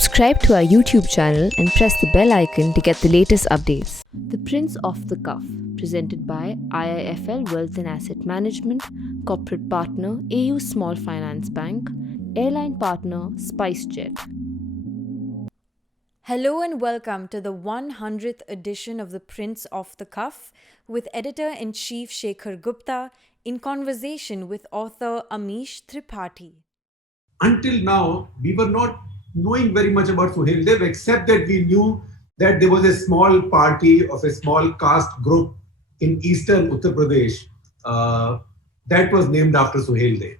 Subscribe to our YouTube channel and press the bell icon to get the latest updates. The Prince Off the Cuff, presented by IIFL Wealth and Asset Management, Corporate Partner AU Small Finance Bank, Airline Partner SpiceJet. Hello and welcome to the 100th edition of The Prince Off the Cuff with Editor-in-Chief Shekhar Gupta in conversation with author Amish Tripathi. Until now, we were not knowing very much about Suhail Dev, except that we knew that there was a small party of a small caste group in eastern Uttar Pradesh that was named after Suhail Dev.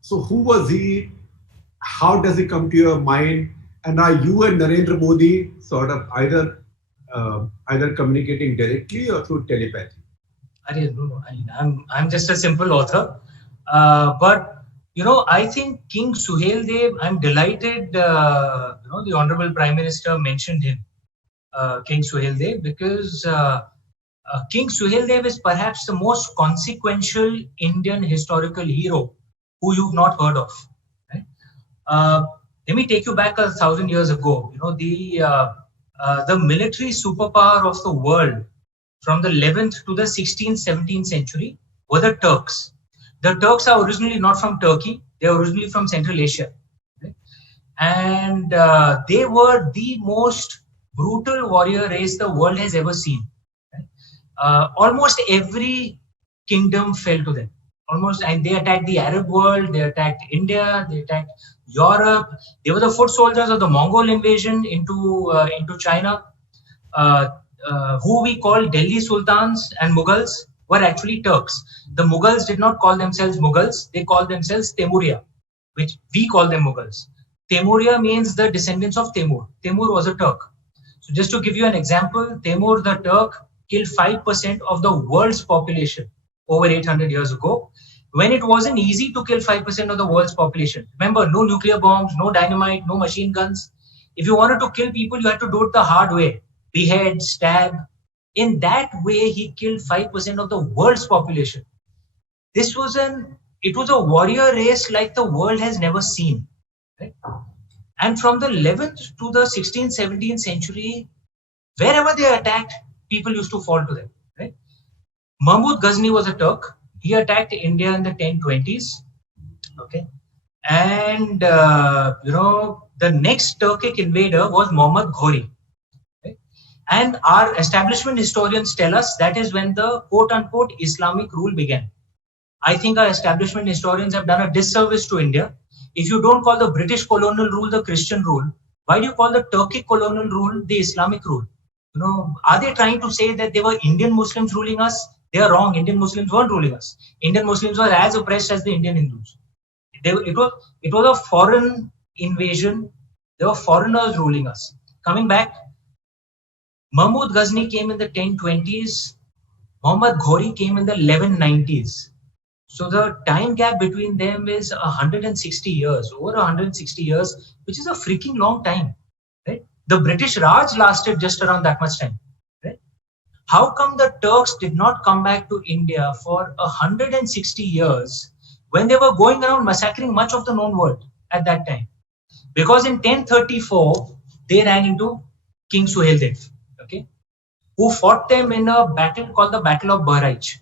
So who was he? How does he come to your mind? And are you and Narendra Modi sort of either communicating directly or through telepathy? No. I'm just a simple author. But I think King Suhail Dev, I'm delighted, the Honorable Prime Minister mentioned him, King Suhail Dev, because King Suhail Dev is perhaps the most consequential Indian historical hero who you've not heard of. Right? Let me take you back 1,000 years ago. The military superpower of the world from the 11th to the 16th, 17th century were the Turks. The Turks are originally not from Turkey. They are originally from Central Asia. Right? And they were the most brutal warrior race the world has ever seen. Right? Almost every kingdom fell to them. And they attacked the Arab world, they attacked India, they attacked Europe. They were the foot soldiers of the Mongol invasion into China. Who we call Delhi Sultans and Mughals were actually Turks. The Mughals did not call themselves Mughals, they called themselves Temuriya, which we call them Mughals. Temuriya means the descendants of Temur. Temur was a Turk. So just to give you an example, Temur the Turk killed 5% of the world's population over 800 years ago, when it wasn't easy to kill 5% of the world's population. Remember, no nuclear bombs, no dynamite, no machine guns. If you wanted to kill people, you had to do it the hard way. Behead, stab. In that way, he killed 5% of the world's population. It was a warrior race like the world has never seen. Right? And from the 11th to the 16th, 17th century, wherever they attacked, people used to fall to them. Right? Mahmud Ghazni was a Turk. He attacked India in the 1020s. Okay. And, the next Turkic invader was Muhammad Ghori. And our establishment historians tell us that is when the quote-unquote Islamic rule began. I think our establishment historians have done a disservice to India. If you don't call the British colonial rule the Christian rule, why do you call the Turkic colonial rule the Islamic rule? Are they trying to say that they were Indian Muslims ruling us? They are wrong. Indian Muslims weren't ruling us. Indian Muslims were as oppressed as the Indian Hindus. It was a foreign invasion. There were foreigners ruling us. Coming back, Mahmud Ghazni came in the 1020s. Muhammad Ghori came in the 1190s. So the time gap between them is 160 years, over 160 years, which is a freaking long time. Right? The British Raj lasted just around that much time. Right? How come the Turks did not come back to India for 160 years when they were going around massacring much of the known world at that time? Because in 1034, they ran into King Suhail Dev. Okay, who fought them in a battle called the Battle of Bahraich.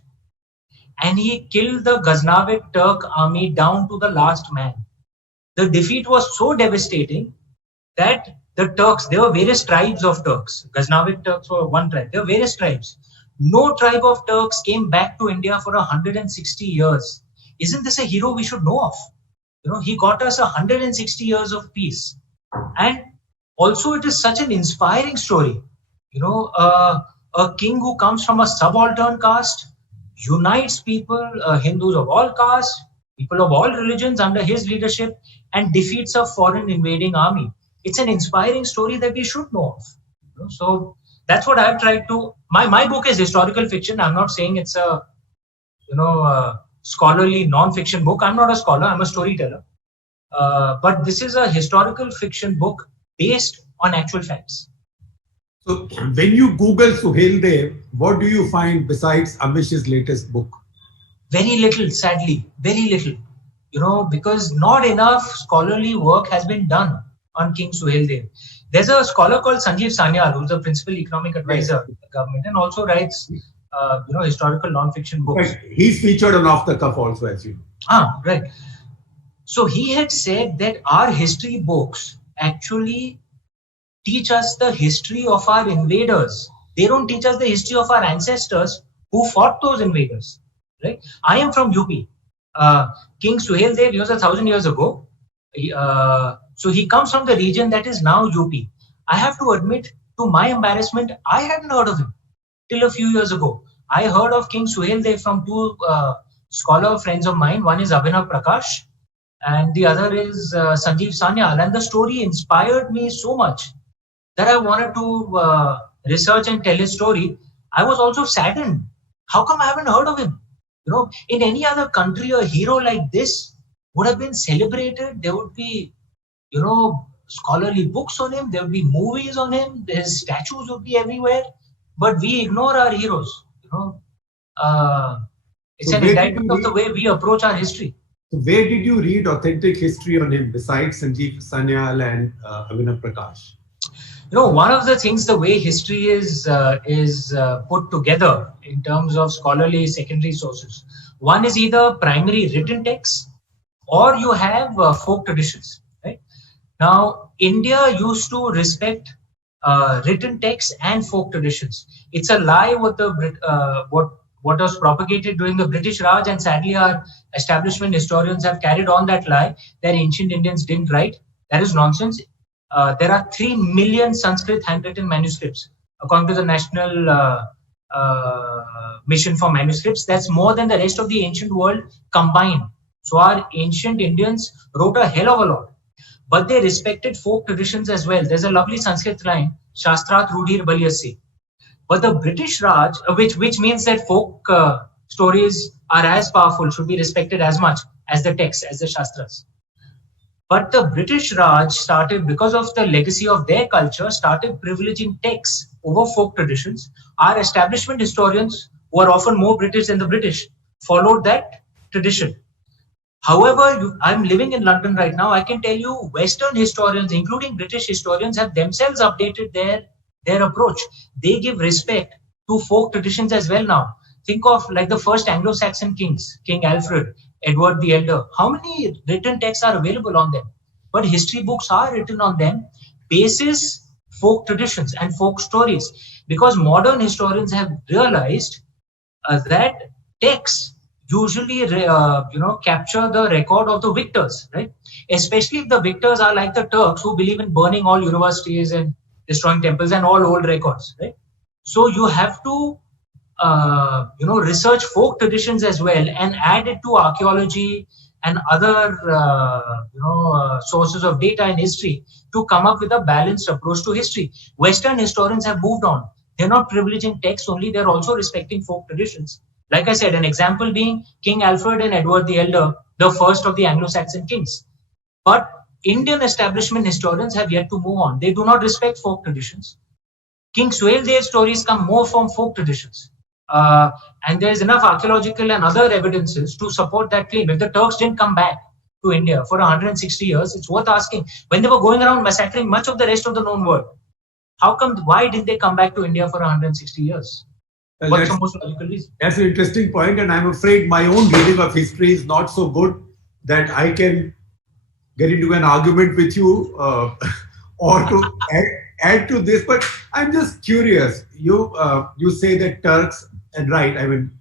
And he killed the Ghaznavid Turk army down to the last man. The defeat was so devastating that the Turks, there were various tribes of Turks. Ghaznavid Turks were one tribe. There were various tribes. No tribe of Turks came back to India for 160 years. Isn't this a hero we should know of? He got us 160 years of peace. And also it is such an inspiring story. A king who comes from a subaltern caste, unites people, Hindus of all castes, people of all religions under his leadership, and defeats a foreign invading army. It's an inspiring story that we should know of. So that's what I've tried to. My book is historical fiction. I'm not saying it's a scholarly non-fiction book. I'm not a scholar. I'm a storyteller. But this is a historical fiction book based on actual facts. So when you Google Suhail Dev, what do you find besides Amish's latest book? Very little, sadly, very little. because not enough scholarly work has been done on King Suheldev. There's a scholar called Sanjeev Sanyal, who's the principal economic advisor to the government and also writes, historical non-fiction books. Right. He's featured on Off the Cuff also, as you know. Right. So he had said that our history books actually teach us the history of our invaders. They don't teach us the history of our ancestors who fought those invaders. Right? I am from UP. King Suheldev was 1,000 years ago. So he comes from the region that is now UP. I have to admit, to my embarrassment, I hadn't heard of him till a few years ago. I heard of King Suheldev from two scholar friends of mine. One is Abhinav Prakash and the other is Sanjeev Sanyal. And the story inspired me so much that I wanted to research and tell his story. I was also saddened. How come I haven't heard of him? In any other country, a hero like this would have been celebrated. There would be, scholarly books on him. There would be movies on him. His statues would be everywhere. But we ignore our heroes. It's So an where did indictment you of the way we approach our history. So where did you read authentic history on him besides Sanjeev Sanyal and Abhinav Prakash? One of the things, the way history is put together in terms of scholarly secondary sources, one is either primary written texts or you have folk traditions. Right now, India used to respect written texts and folk traditions. It's a lie what was propagated during the British Raj, and sadly our establishment historians have carried on that lie that ancient Indians didn't write. That is nonsense. There are 3 million Sanskrit handwritten manuscripts, according to the National Mission for Manuscripts. That's more than the rest of the ancient world combined. So our ancient Indians wrote a hell of a lot. But they respected folk traditions as well. There's a lovely Sanskrit line, Shastrat Rudhir Balyasi. But the British Raj, which means that folk stories are as powerful, should be respected as much as the texts, as the Shastras. But the British Raj started, because of the legacy of their culture, started privileging texts over folk traditions. Our establishment historians, who are often more British than the British, followed that tradition. However, I'm living in London right now. I can tell you Western historians, including British historians, have themselves updated their approach. They give respect to folk traditions as well now. Think of like the first Anglo-Saxon kings, King Alfred, Edward the Elder. How many written texts are available on them? But history books are written on them, basis folk traditions and folk stories. Because modern historians have realized that texts usually capture the record of the victors, right? Especially if the victors are like the Turks, who believe in burning all universities and destroying temples and all old records, right? So you have to research folk traditions as well and add it to archaeology and other sources of data in history to come up with a balanced approach to history. Western historians have moved on. They're not privileging texts only, they're also respecting folk traditions. Like I said, an example being King Alfred and Edward the Elder, the first of the Anglo-Saxon kings. But Indian establishment historians have yet to move on. They do not respect folk traditions. King Suheldev's stories come more from folk traditions. And there's enough archaeological and other evidences to support that claim. If the Turks didn't come back to India for 160 years, it's worth asking. When they were going around massacring much of the rest of the known world, why didn't they come back to India for 160 years? Well, What's the most logical reason? That's an interesting point, and I'm afraid my own reading of history is not so good that I can get into an argument with you or to add to this. But I'm just curious. You say that Turks, and right, I mean,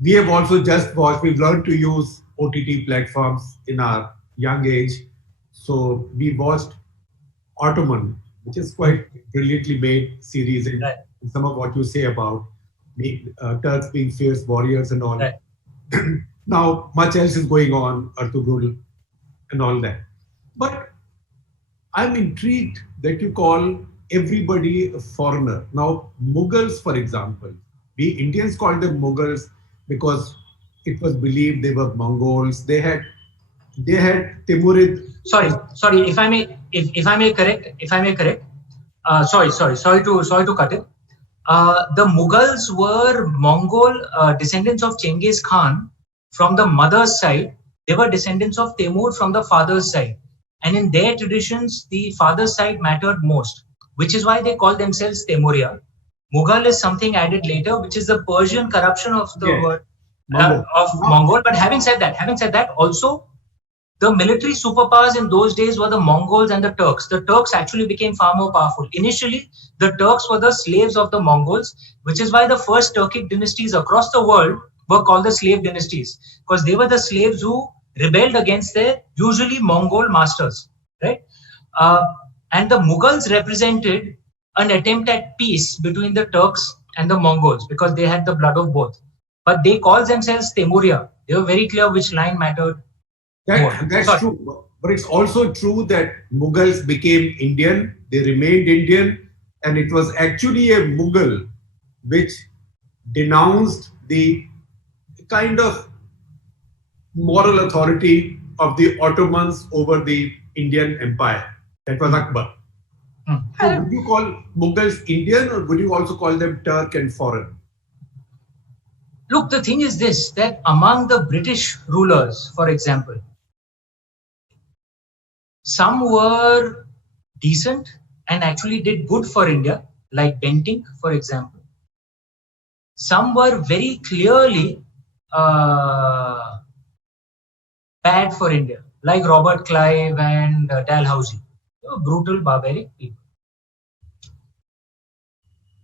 we have also just watched, we've learned to use OTT platforms in our young age. So we watched Ottoman, which is quite brilliantly made series, and right. Some of what you say about Turks being fierce warriors and all. Right. Now, much else is going on, Ertugrul and all that. But I'm intrigued that you call everybody a foreigner. Now, Mughals, for example, we Indians called them Mughals because it was believed they were Mongols. They had Timurid. Sorry. If I may correct. Sorry to cut it. The Mughals were Mongol descendants of Genghis Khan from the mother's side, they were descendants of Temur from the father's side. And in their traditions, the father's side mattered most, which is why they call themselves Temuria. Mughal is something added later, which is the Persian corruption of the word of Mongol. But having said that, also the military superpowers in those days were the Mongols and the Turks. The Turks actually became far more powerful. Initially, the Turks were the slaves of the Mongols, which is why the first Turkic dynasties across the world were called the slave dynasties, because they were the slaves who rebelled against their usually Mongol masters, right? And the Mughals represented an attempt at peace between the Turks and the Mongols because they had the blood of both. But they called themselves Temuria. They were very clear which line mattered. That's true. But it's also true that Mughals became Indian, they remained Indian, and it was actually a Mughal which denounced the kind of moral authority of the Ottomans over the Indian Empire. That was Akbar. So would you call Mughals Indian, or would you also call them Turk and foreign? Look, the thing is this, that among the British rulers, for example, some were decent and actually did good for India, like Bentinck, for example. Some were very clearly bad for India, like Robert Clive and Dalhousie. They were brutal, barbaric people.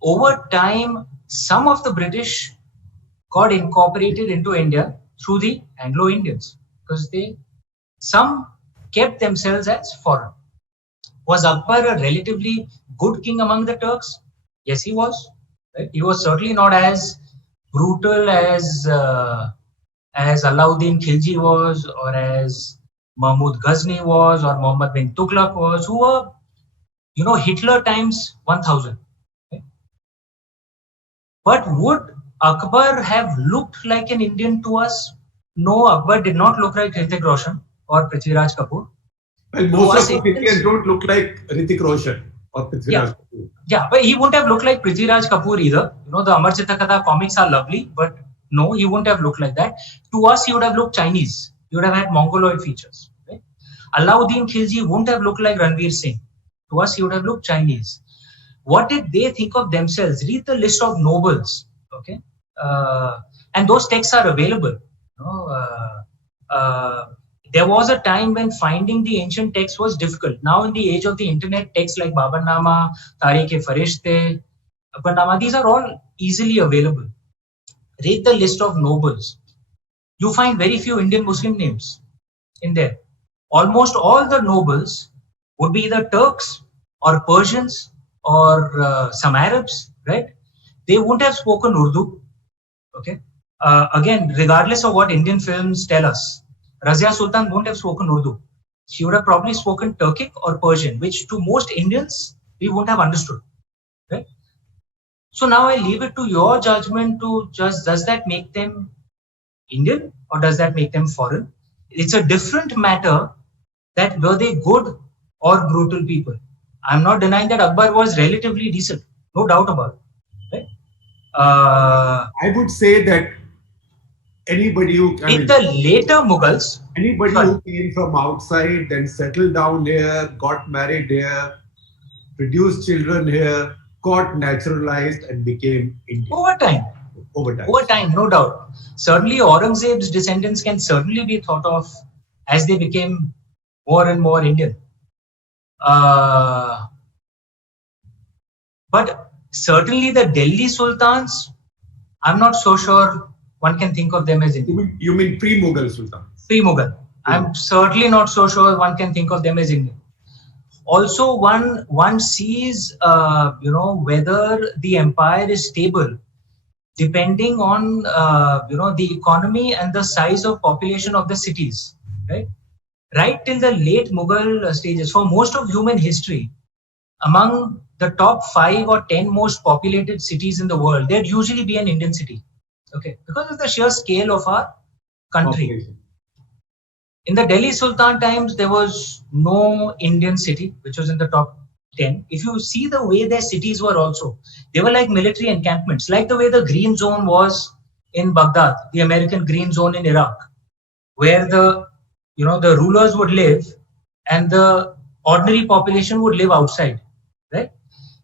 Over time, some of the British got incorporated into India through the Anglo-Indians, because some kept themselves as foreign. Was Akbar a relatively good king among the Turks? Yes, he was. Right? He was certainly not as brutal as Alauddin Khilji was, or as Mahmud Ghazni was, or Muhammad bin Tughlaq was, who were, Hitler times 1000. Okay? But would Akbar have looked like an Indian to us? No, Akbar did not look like Hrithik Roshan or Prithviraj Kapoor. Well, most of the Indians don't look like Hrithik Roshan or Prithviraj Kapoor. Yeah, but he wouldn't have looked like Prithviraj Kapoor either. The Amar Chitra Katha comics are lovely, but no, he wouldn't have looked like that. To us, he would have looked Chinese. He would have had Mongoloid features. Right? Alauddin Khilji wouldn't have looked like Ranveer Singh. To us, he would have looked Chinese. What did they think of themselves? Read the list of nobles. Okay. And those texts are available. There was a time when finding the ancient text was difficult. Now, in the age of the internet, texts like Babannama, Tarikh-e-Farishte, Akbarnama, these are all easily available. Read the list of nobles. You find very few Indian Muslim names in there. Almost all the nobles would be either Turks or Persians or some Arabs, right? They wouldn't have spoken Urdu. Okay. Again, regardless of what Indian films tell us, Razia Sultan wouldn't have spoken Urdu. She would have probably spoken Turkic or Persian, which to most Indians, we wouldn't have understood. Right? So now I leave it to your judgment to just, does that make them Indian or does that make them foreign? It's a different matter that were they good or brutal people. I'm not denying that Akbar was relatively decent. No doubt about it. Right? I would say that anybody who later Mughals, who came from outside, then settled down here, got married here, produced children here, got naturalized and became Indian. Over time, no doubt. Certainly Aurangzeb's descendants can certainly be thought of as they became more and more Indian. But certainly the Delhi Sultans, I'm not so sure one can think of them as Indian. You mean pre-Mughal Sultan? Pre-Mughal. I'm certainly not so sure one can think of them as Indian. Also, one sees, whether the empire is stable, depending on, the economy and the size of population of the cities, right? Right till the late Mughal stages, for most of human history, among the top 5 or 10 most populated cities in the world, there'd usually be an Indian city. Okay, because of the sheer scale of our country. Okay. In the Delhi Sultan times, there was no Indian city, which was in the top 10. If you see the way their cities were also, they were like military encampments, like the way the Green Zone was in Baghdad, the American Green Zone in Iraq, where the the rulers would live and the ordinary population would live outside, right?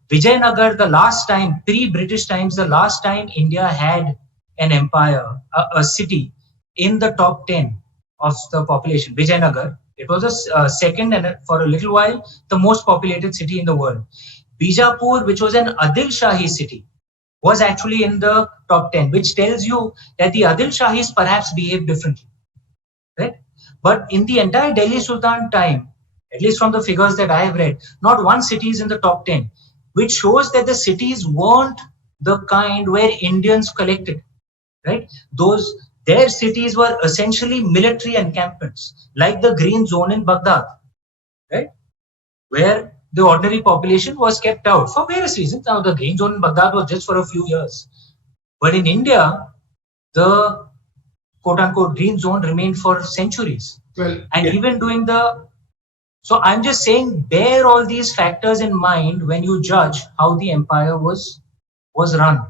Vijayanagar, the last time, pre-British times, the last time India had an empire, a city in the top 10 of the population, Vijayanagar, it was a second and for a little while, the most populated city in the world. Bijapur, which was an Adil Shahi city, was actually in the top 10, which tells you that the Adil Shahis perhaps behaved differently, right? But in the entire Delhi Sultan time, at least from the figures that I have read, not one city is in the top 10, which shows that the cities weren't the kind where Indians collected, right? Their cities were essentially military encampments, like the Green Zone in Baghdad, right? Where the ordinary population was kept out for various reasons. Now, the Green Zone in Baghdad was just for a few years. But in India, the quote-unquote Green Zone remained for centuries. Well, and yeah. even doing so I'm just saying, bear all these factors in mind when you judge how the empire was run,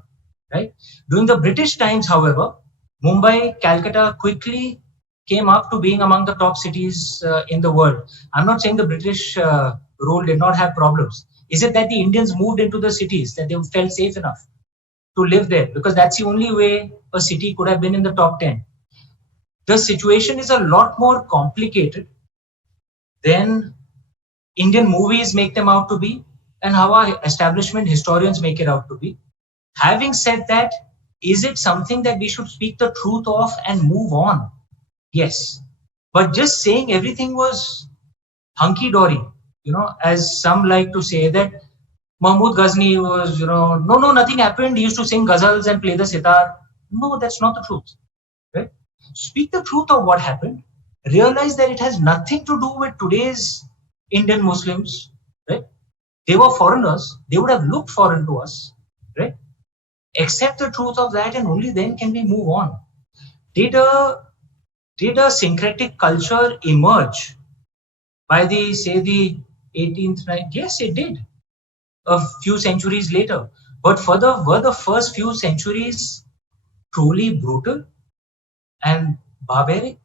right? During the British times, however, Mumbai, Calcutta quickly came up to being among the top cities in the world. I'm not saying the British rule did not have problems. Is it that the Indians moved into the cities, that they felt safe enough to live there? Because that's the only way a city could have been in the top 10. The situation is a lot more complicated than Indian movies make them out to be and how our establishment historians make it out to be. Having said that, is it something that we should speak the truth of and move on? Yes. But just saying everything was hunky-dory, as some like to say that Mahmud Ghazni was, no, nothing happened. He used to sing ghazals and play the sitar. No, that's not the truth. Right? Speak the truth of what happened. Realize that it has nothing to do with today's Indian Muslims. Right? They were foreigners. They would have looked foreign to us. Right? Accept the truth of that, and only then can we move on. Did a syncretic culture emerge by the 18th, 19th? Yes, it did. A few centuries later. But were the first few centuries truly brutal and barbaric?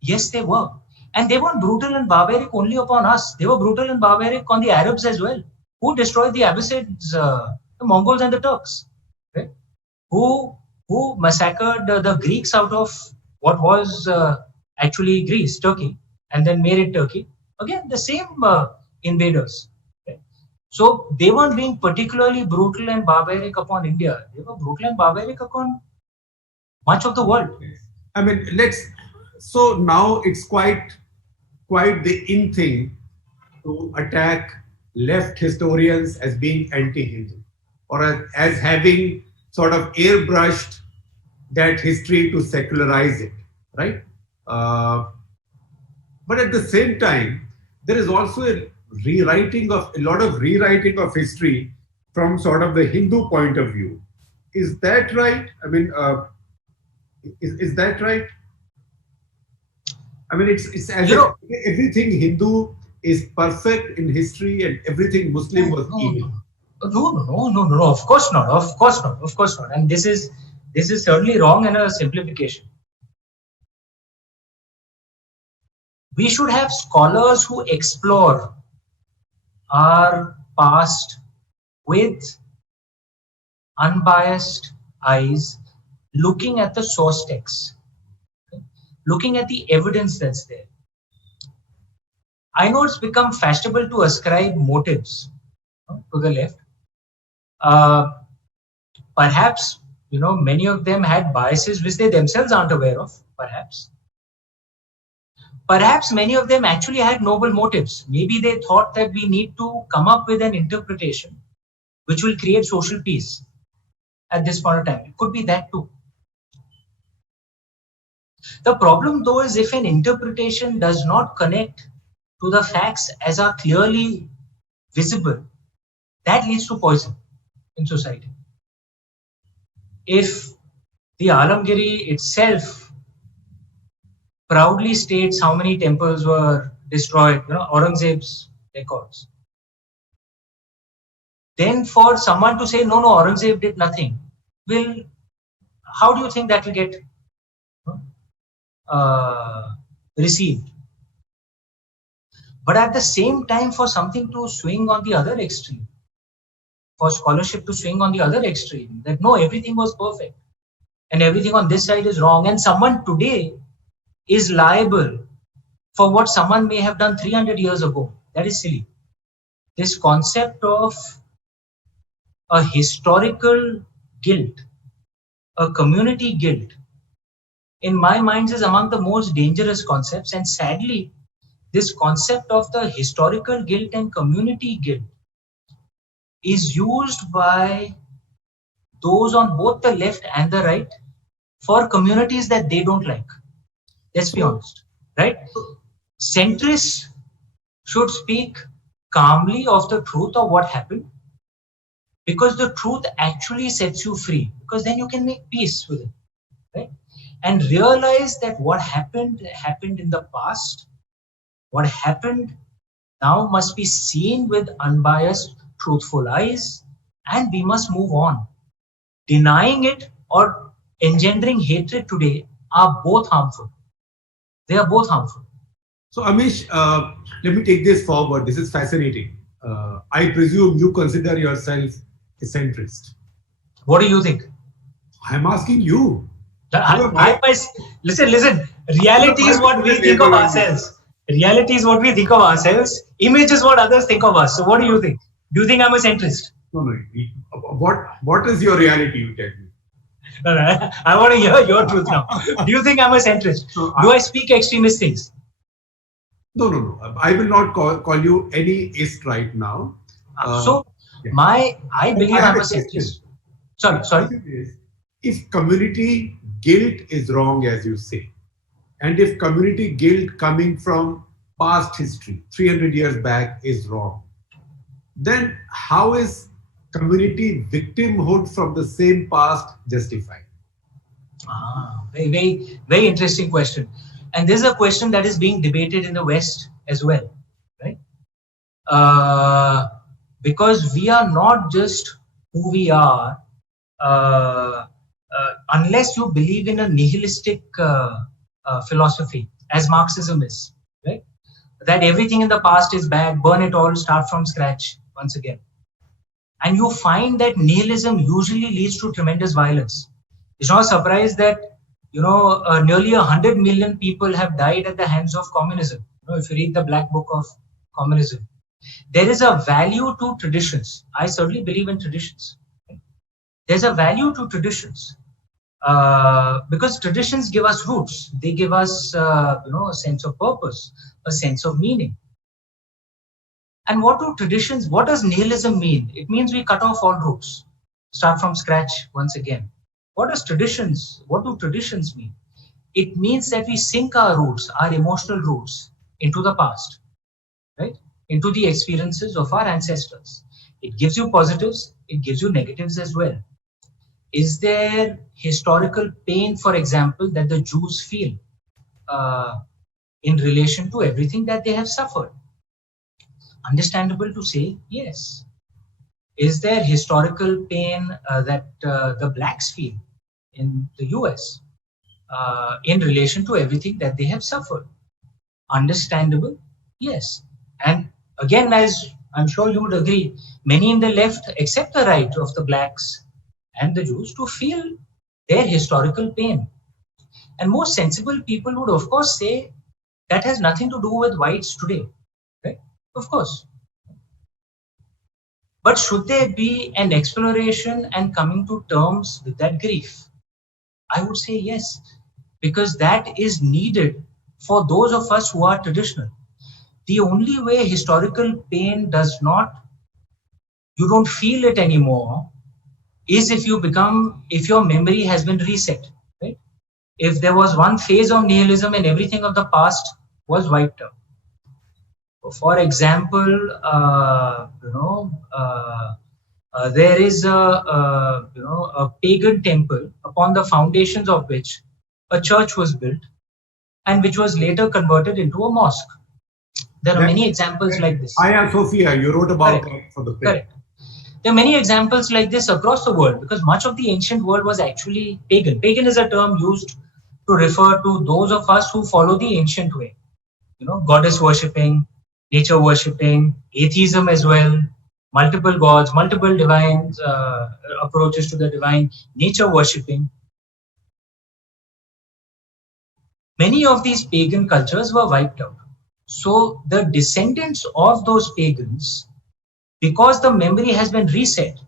Yes, they were. And they weren't brutal and barbaric only upon us. They were brutal and barbaric on the Arabs as well, who destroyed the Abbasids, the Mongols and the Turks. Right? Who massacred the Greeks out of what was actually Greece, Turkey, and then made it Turkey. Again, the same invaders. Right? So they weren't being particularly brutal and barbaric upon India. They were brutal and barbaric upon much of the world. I mean, so now it's quite the in thing to attack left historians as being anti-Hindu or as having sort of airbrushed that history to secularize it, right? But at the same time, there is also a lot of rewriting of history from sort of the Hindu point of view. Is that right? I mean, is that right? I mean, it's as if everything Hindu is perfect in history and everything Muslim was evil. No. Of course not. And this is certainly wrong and a simplification. We should have scholars who explore our past with unbiased eyes, looking at the source text, looking at the evidence that's there. I know it's become fashionable to ascribe motives to the left. Perhaps, many of them had biases which they themselves aren't aware of, perhaps. Perhaps many of them actually had noble motives. Maybe they thought that we need to come up with an interpretation which will create social peace at this point of time. It could be that too. The problem, though, is if an interpretation does not connect to the facts as are clearly visible, that leads to poison in society. If the Alamgiri itself proudly states how many temples were destroyed, Aurangzeb's records, then for someone to say, no, Aurangzeb did nothing, how do you think that will get received? but at the same time for something to swing on the other extreme, for scholarship to swing on the other extreme, that no, everything was perfect and everything on this side is wrong, and someone today is liable for what someone may have done 300 years ago. That is silly. This concept of a historical guilt, a community guilt, in my mind is among the most dangerous concepts. And sadly, this concept of the historical guilt and community guilt is used by those on both the left and the right for communities that they don't like. Let's be honest, right? Centrists should speak calmly of the truth of what happened, because the truth actually sets you free, because then you can make peace with it, right? And realize that what happened in the past. What happened now must be seen with unbiased, truthful eyes, and we must move on. Denying it or engendering hatred today are both harmful. They are both harmful. So Amish, let me take this forward. This is fascinating. I presume you consider yourself a centrist. What do you think? I'm asking you. Listen. Reality is what we think of ourselves. Reality is what we think of ourselves. Image is what others think of us. So what do you think? Do you think I'm a centrist? No. What is your reality? You tell me. No. I want to hear your truth now. Do you think I'm a centrist? Do I speak extremist things? No. I will not call you any ist right now. I believe I'm a centrist. Sorry. If community guilt is wrong, as you say, and if community guilt coming from past history, 300 years back, is wrong, then how is community victimhood from the same past justified? Very, very, very interesting question. And this is a question that is being debated in the West as well, right? Because we are not just who we are, unless you believe in a nihilistic philosophy, as Marxism is, right? That everything in the past is bad, burn it all, start from scratch once again. And you find that nihilism usually leads to tremendous violence. It's not a surprise that nearly 100 million people have died at the hands of communism. If you read the Black Book of Communism, there is a value to traditions. I certainly believe in traditions. There's a value to traditions because traditions give us roots. They give us, a sense of purpose, a sense of meaning. And what does nihilism mean? It means we cut off all roots, start from scratch once again. What do traditions mean? It means that we sink our roots, our emotional roots, into the past, right? Into the experiences of our ancestors. It gives you positives, it gives you negatives as well. Is there historical pain, for example, that the Jews feel in relation to everything that they have suffered? Understandable to say yes. Is there historical pain that the blacks feel in the US in relation to everything that they have suffered? Understandable, yes. And again, as I'm sure you would agree, many in the left accept the right of the blacks and the Jews to feel their historical pain. And most sensible people would, of course, say that has nothing to do with whites today, right? Of course. But should there be an exploration and coming to terms with that grief? I would say yes, because that is needed for those of us who are traditional. The only way historical pain you don't feel it anymore, is if your memory has been reset, right? If there was one phase of nihilism and everything of the past was wiped out. For example, there is a pagan temple upon the foundations of which a church was built and which was later converted into a mosque. There are many examples like this. Hagia Sophia, you wrote about that for the film. Correct. There are many examples like this across the world because much of the ancient world was actually pagan. Pagan is a term used to refer to those of us who follow the ancient way. Goddess worshipping, nature worshipping, atheism as well, multiple gods, multiple divine approaches to the divine, nature worshipping. Many of these pagan cultures were wiped out. So the descendants of those pagans, because the memory has been reset,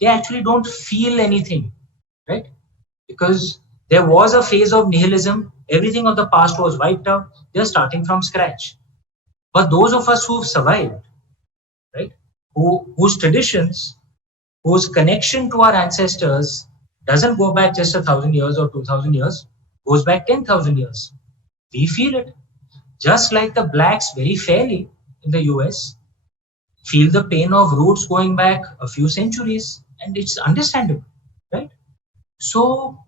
they actually don't feel anything, right? Because there was a phase of nihilism, everything of the past was wiped out, they're starting from scratch. But those of us who've survived, right, whose traditions, whose connection to our ancestors doesn't go back just 1,000 years or 2,000 years, goes back 10,000 years. We feel it. Just like the blacks very fairly in the US feel the pain of roots going back a few centuries, and it's understandable, right? So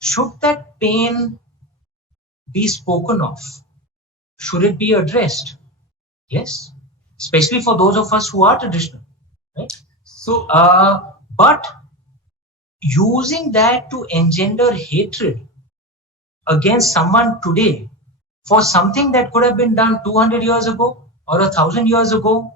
should that pain be spoken of? Should it be addressed? Yes, especially for those of us who are traditional, right? So, but using that to engender hatred against someone today for something that could have been done 200 years ago or 1,000 years ago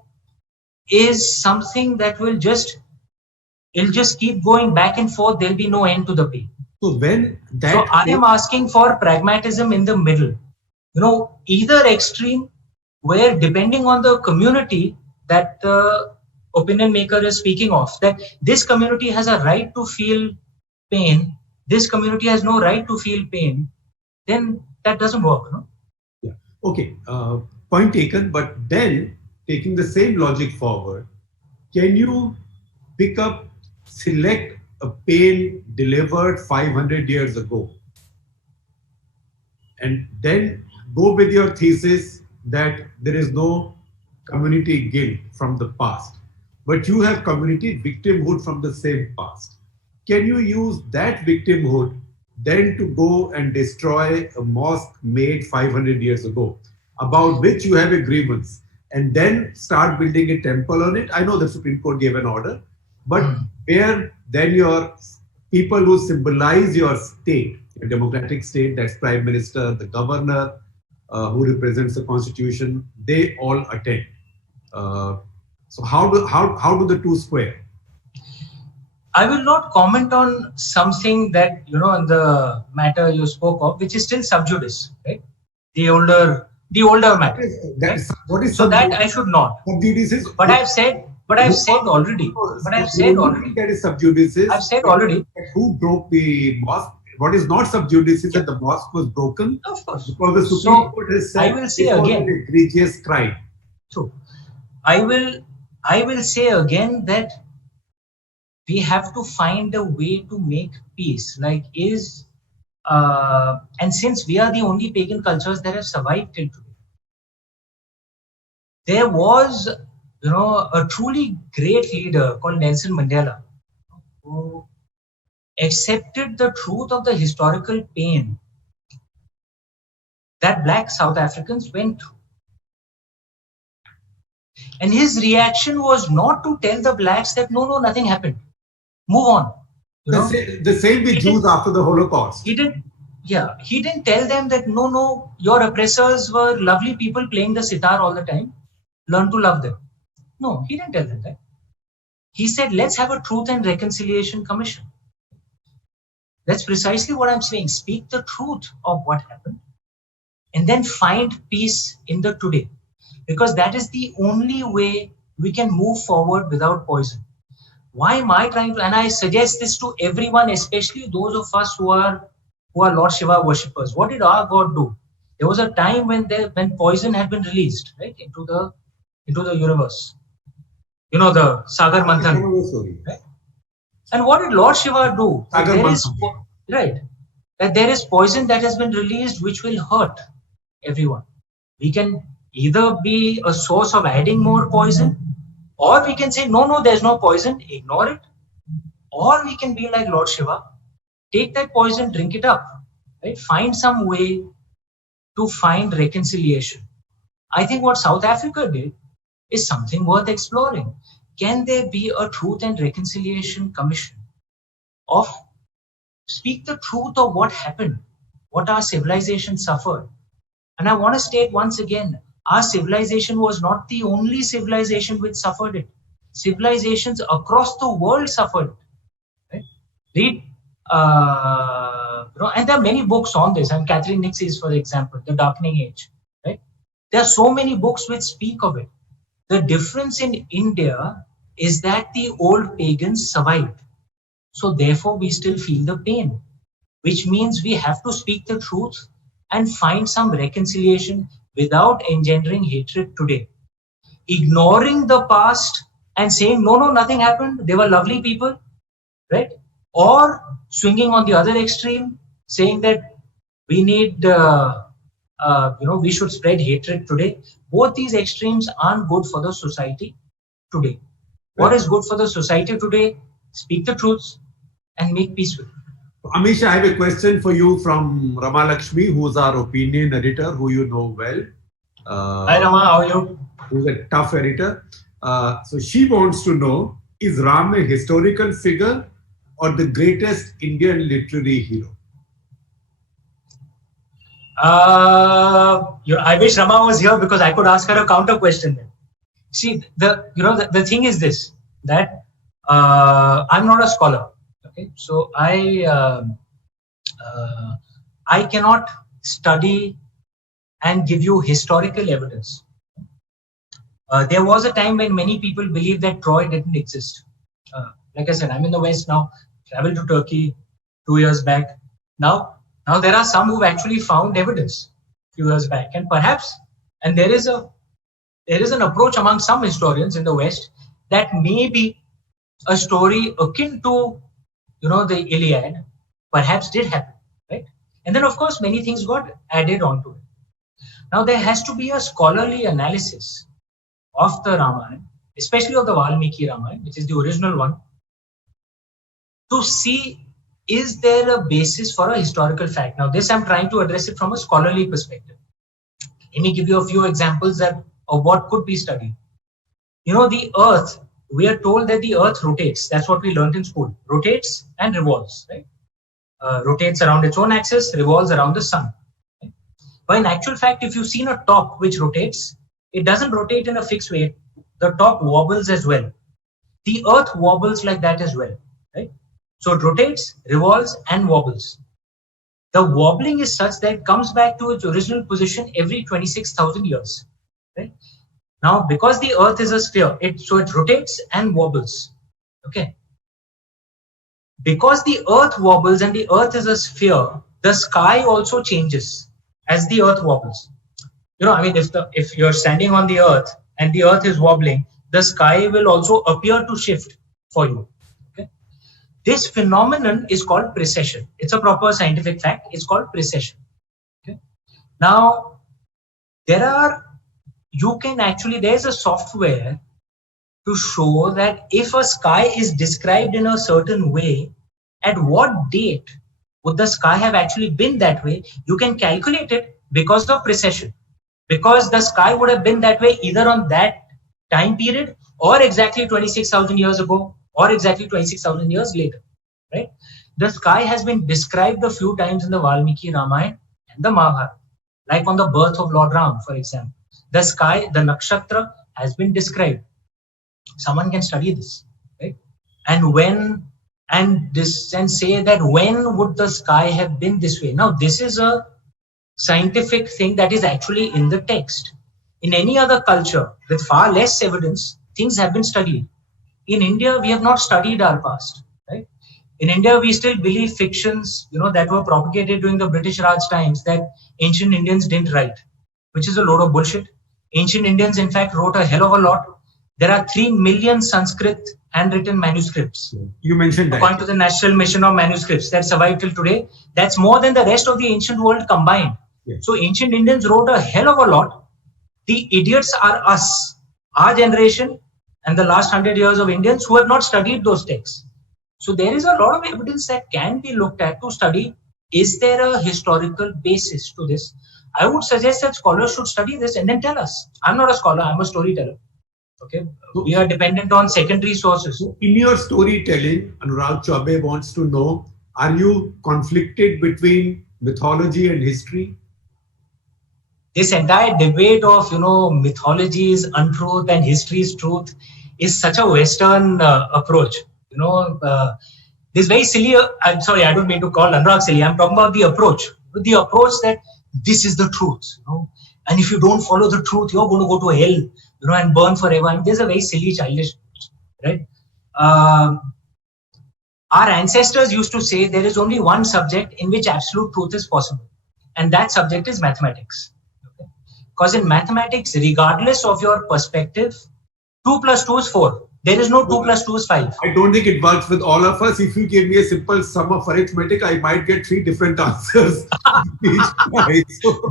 is something that it'll just keep going back and forth. There'll be no end to the pain. so when that. So I am asking for pragmatism in the middle. Either extreme, where depending on the community that the opinion maker is speaking of, that this community has a right to feel pain, this community has no right to feel pain, then that doesn't work, no? Yeah. Okay. Point taken. But then, taking the same logic forward, can you select a pain delivered 500 years ago, and then go with your thesis that there is no community guilt from the past, but you have community victimhood from the same past? Can you use that victimhood then to go and destroy a mosque made 500 years ago, about which you have agreements, and then start building a temple on it? I know the Supreme Court gave an order, but where then your people who symbolize your state, a democratic state, that's Prime Minister, the governor, who represents the constitution, they all attend. So how do the two square? I will not comment on something that, in the matter you spoke of, which is still sub judice, right? The older matter. What is so that I should not. Sub judice is. But I've said already. That is sub judice. I've said already. Who broke the mosque? What is not sub judice is that the mosque was broken. Of course. Because the Supreme Court has said I will say again, an egregious crime. So I will say again that we have to find a way to make peace. And since we are the only pagan cultures that have survived till today, there was, a truly great leader called Nelson Mandela, who accepted the truth of the historical pain that black South Africans went through. And his reaction was not to tell the blacks that no, nothing happened. Move on. The same with Jews after the Holocaust. He didn't tell them that no, your oppressors were lovely people playing the sitar all the time. Learn to love them. No, he didn't tell them that. He said, let's have a Truth and Reconciliation Commission. That's precisely what I'm saying. Speak the truth of what happened and then find peace in the today. Because that is the only way we can move forward without poison. Why am I trying to, and I suggest this to everyone, especially those of us who are Lord Shiva worshippers. What did our God do? There was a time when poison had been released, right, into the universe. The Sagar Manthan. Right? And what did Lord Shiva do? That there is poison that has been released which will hurt everyone. We can either be a source of adding more poison, or we can say, no, there's no poison, ignore it. Or we can be like Lord Shiva, take that poison, drink it up, right? Find some way to find reconciliation. I think what South Africa did is something worth exploring. Can there be a Truth and Reconciliation Commission of speak the truth of what happened, what our civilization suffered? And I want to state once again, our civilization was not the only civilization which suffered it. Civilizations across the world suffered it. Right? Read, and there are many books on this. And Catherine Nixie's, for example, The Darkening Age. Right? There are so many books which speak of it. The difference in India is that the old pagans survived. So therefore, we still feel the pain, which means we have to speak the truth and find some reconciliation without engendering hatred today. Ignoring the past and saying, no, nothing happened, they were lovely people, right? Or swinging on the other extreme, saying that we need, we should spread hatred today. Both these extremes aren't good for the society today. What is good for the society today? Speak the truths and make peace with it. Amish, I have a question for you from Rama Lakshmi, who's our opinion editor, who you know well. Hi Rama, how are you? Who's a tough editor. So she wants to know, is Ram a historical figure or the greatest Indian literary hero? I wish Rama was here because I could ask her a counter question then. See, the thing is this, that I'm not a scholar. Okay, so I cannot study and give you historical evidence. There was a time when many people believed that Troy didn't exist. Like I said, I'm in the West now. Traveled to Turkey 2 years back. Now there are some who've actually found evidence a few years back, and perhaps, and there is an approach among some historians in the West that maybe a story akin to the Iliad perhaps did happen, right? And then of course many things got added onto it. Now there has to be a scholarly analysis of the Ramayana, especially of the Valmiki Ramayana, which is the original one, to see, is there a basis for a historical fact? Now this I'm trying to address it from a scholarly perspective. Let me give you a few examples of what could be studied. The earth, we are told that the earth rotates. That's what we learned in school. Rotates and revolves, right? Rotates around its own axis, revolves around the sun. Right? But in actual fact, if you've seen a top which rotates, it doesn't rotate in a fixed way. The top wobbles as well. The earth wobbles like that as well, right? So it rotates, revolves, and wobbles. The wobbling is such that it comes back to its original position every 26,000 years, right? Now, because the earth is a sphere, it rotates and wobbles, okay? Because the earth wobbles and the earth is a sphere, the sky also changes as the earth wobbles. If you're standing on the earth and the earth is wobbling, the sky will also appear to shift for you, okay? This phenomenon is called precession. It's a proper scientific fact. It's called precession, okay? Now, there's a software to show that if a sky is described in a certain way, at what date would the sky have actually been that way? You can calculate it because of precession. Because the sky would have been that way either on that time period or exactly 26,000 years ago or exactly 26,000 years later, right? The sky has been described a few times in the Valmiki Ramayana and the Mahabharata, like on the birth of Lord Ram, for example. The sky, the nakshatra has been described. Someone can study this, right? And say that when would the sky have been this way? Now, this is a scientific thing that is actually in the text. In any other culture with far less evidence, things have been studied. In India, we have not studied our past, right? In India, we still believe fictions, that were propagated during the British Raj times that ancient Indians didn't write, which is a load of bullshit. Ancient Indians, in fact, wrote a hell of a lot. There are 3 million Sanskrit handwritten manuscripts. You mentioned that. According to the National Mission of Manuscripts that survive till today, that's more than the rest of the ancient world combined. Yes. So ancient Indians wrote a hell of a lot. The idiots are us, our generation, and the last 100 years of Indians who have not studied those texts. So there is a lot of evidence that can be looked at to study, is there a historical basis to this? I would suggest that scholars should study this and then tell us. I'm not a scholar, I'm a storyteller. Okay, we are dependent on secondary sources. In your storytelling, Anurag Chaube wants to know, are you conflicted between mythology and history? this entire debate of mythology's untruth and history's truth is such a Western approach. This very silly. I'm sorry, I don't mean to call Anurag silly. I'm talking about the approach. The approach that this is the truth, and if you don't follow the truth, you're going to go to hell, and burn forever. And there's a very silly, childish, right? Our ancestors used to say there is only one subject in which absolute truth is possible, and that subject is mathematics. Because in mathematics, regardless of your perspective, 2 plus 2 is 4. There is no 2 plus 2 is 5. I don't think it works with all of us. If you give me a simple sum of arithmetic, I might get 3 different answers.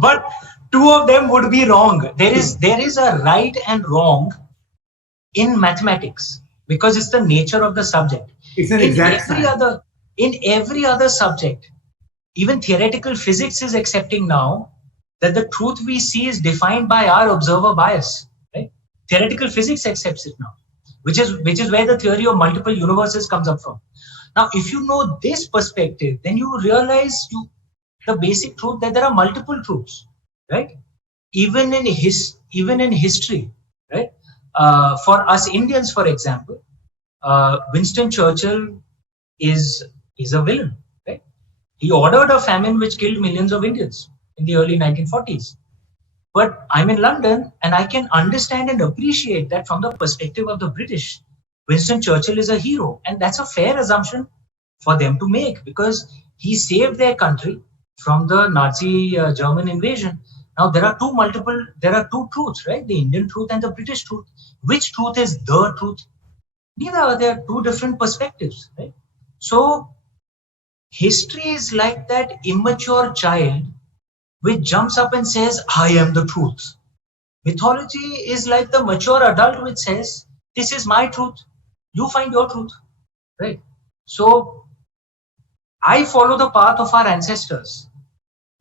But 2 of them would be wrong. There is a right and wrong in mathematics because it's the nature of the subject. It's an exact science. In every other subject, even theoretical physics is accepting now that the truth we see is defined by our observer bias. Right? Theoretical physics accepts it now, which is where the theory of multiple universes comes up from. Now, if you know this perspective, then you realize the basic truth that there are multiple truths, right? Even in history, right? For us Indians, for example, Winston Churchill is a villain, right? He ordered a famine which killed millions of Indians in the early 1940s. But I'm in London and I can understand and appreciate that from the perspective of the British. Winston Churchill is a hero, and that's a fair assumption for them to make because he saved their country from the Nazi German invasion. Now there are two truths, right? The Indian truth and the British truth. Which truth is the truth? Neither. There are two different perspectives, right? So history is like that immature child which jumps up and says, I am the truth. Mythology is like the mature adult which says, this is my truth. You find your truth, right? So I follow the path of our ancestors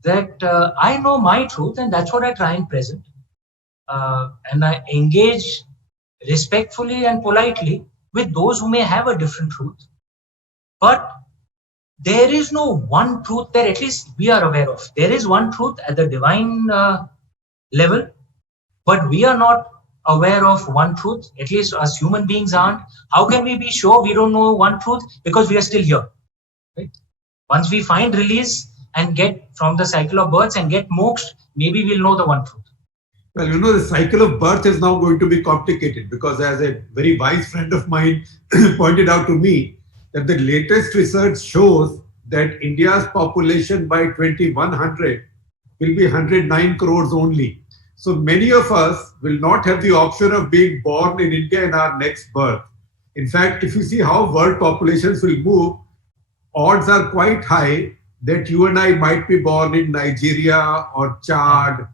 that I know my truth and that's what I try and present. And I engage respectfully and politely with those who may have a different truth. But there is no one truth that at least we are aware of. There is one truth at the divine level, but we are not aware of one truth. At least us human beings aren't. How can we be sure we don't know one truth? Because we are still here. Right? Once we find release and get from the cycle of births and get moksha, maybe we'll know the one truth. Well, the cycle of birth is now going to be complicated because as a very wise friend of mine pointed out to me, that the latest research shows that India's population by 2100 will be 109 crores only. So many of us will not have the option of being born in India in our next birth. In fact, if you see how world populations will move, odds are quite high that you and I might be born in Nigeria or Chad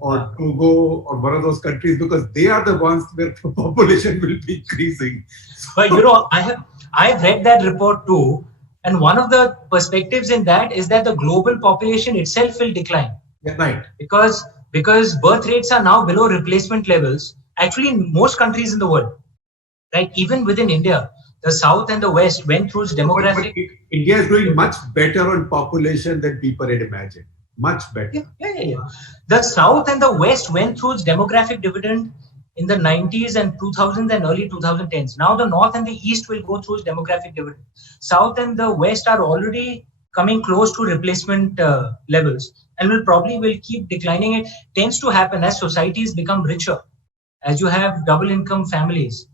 or Togo or one of those countries because they are the ones where the population will be increasing. But I've read that report too, and one of the perspectives in that is that the global population itself will decline. Yeah, right. Because birth rates are now below replacement levels, actually in most countries in the world. Right? Even within India, the South and the West went through demographic... But India is doing much better on population than people had imagined. Much better. Yeah. The South and the West went through its demographic dividend in the 90s and 2000s and early 2010s. Now the North and the East will go through its demographic dividend. South and the West are already coming close to replacement levels and will keep declining. It tends to happen as societies become richer. As you have double income families,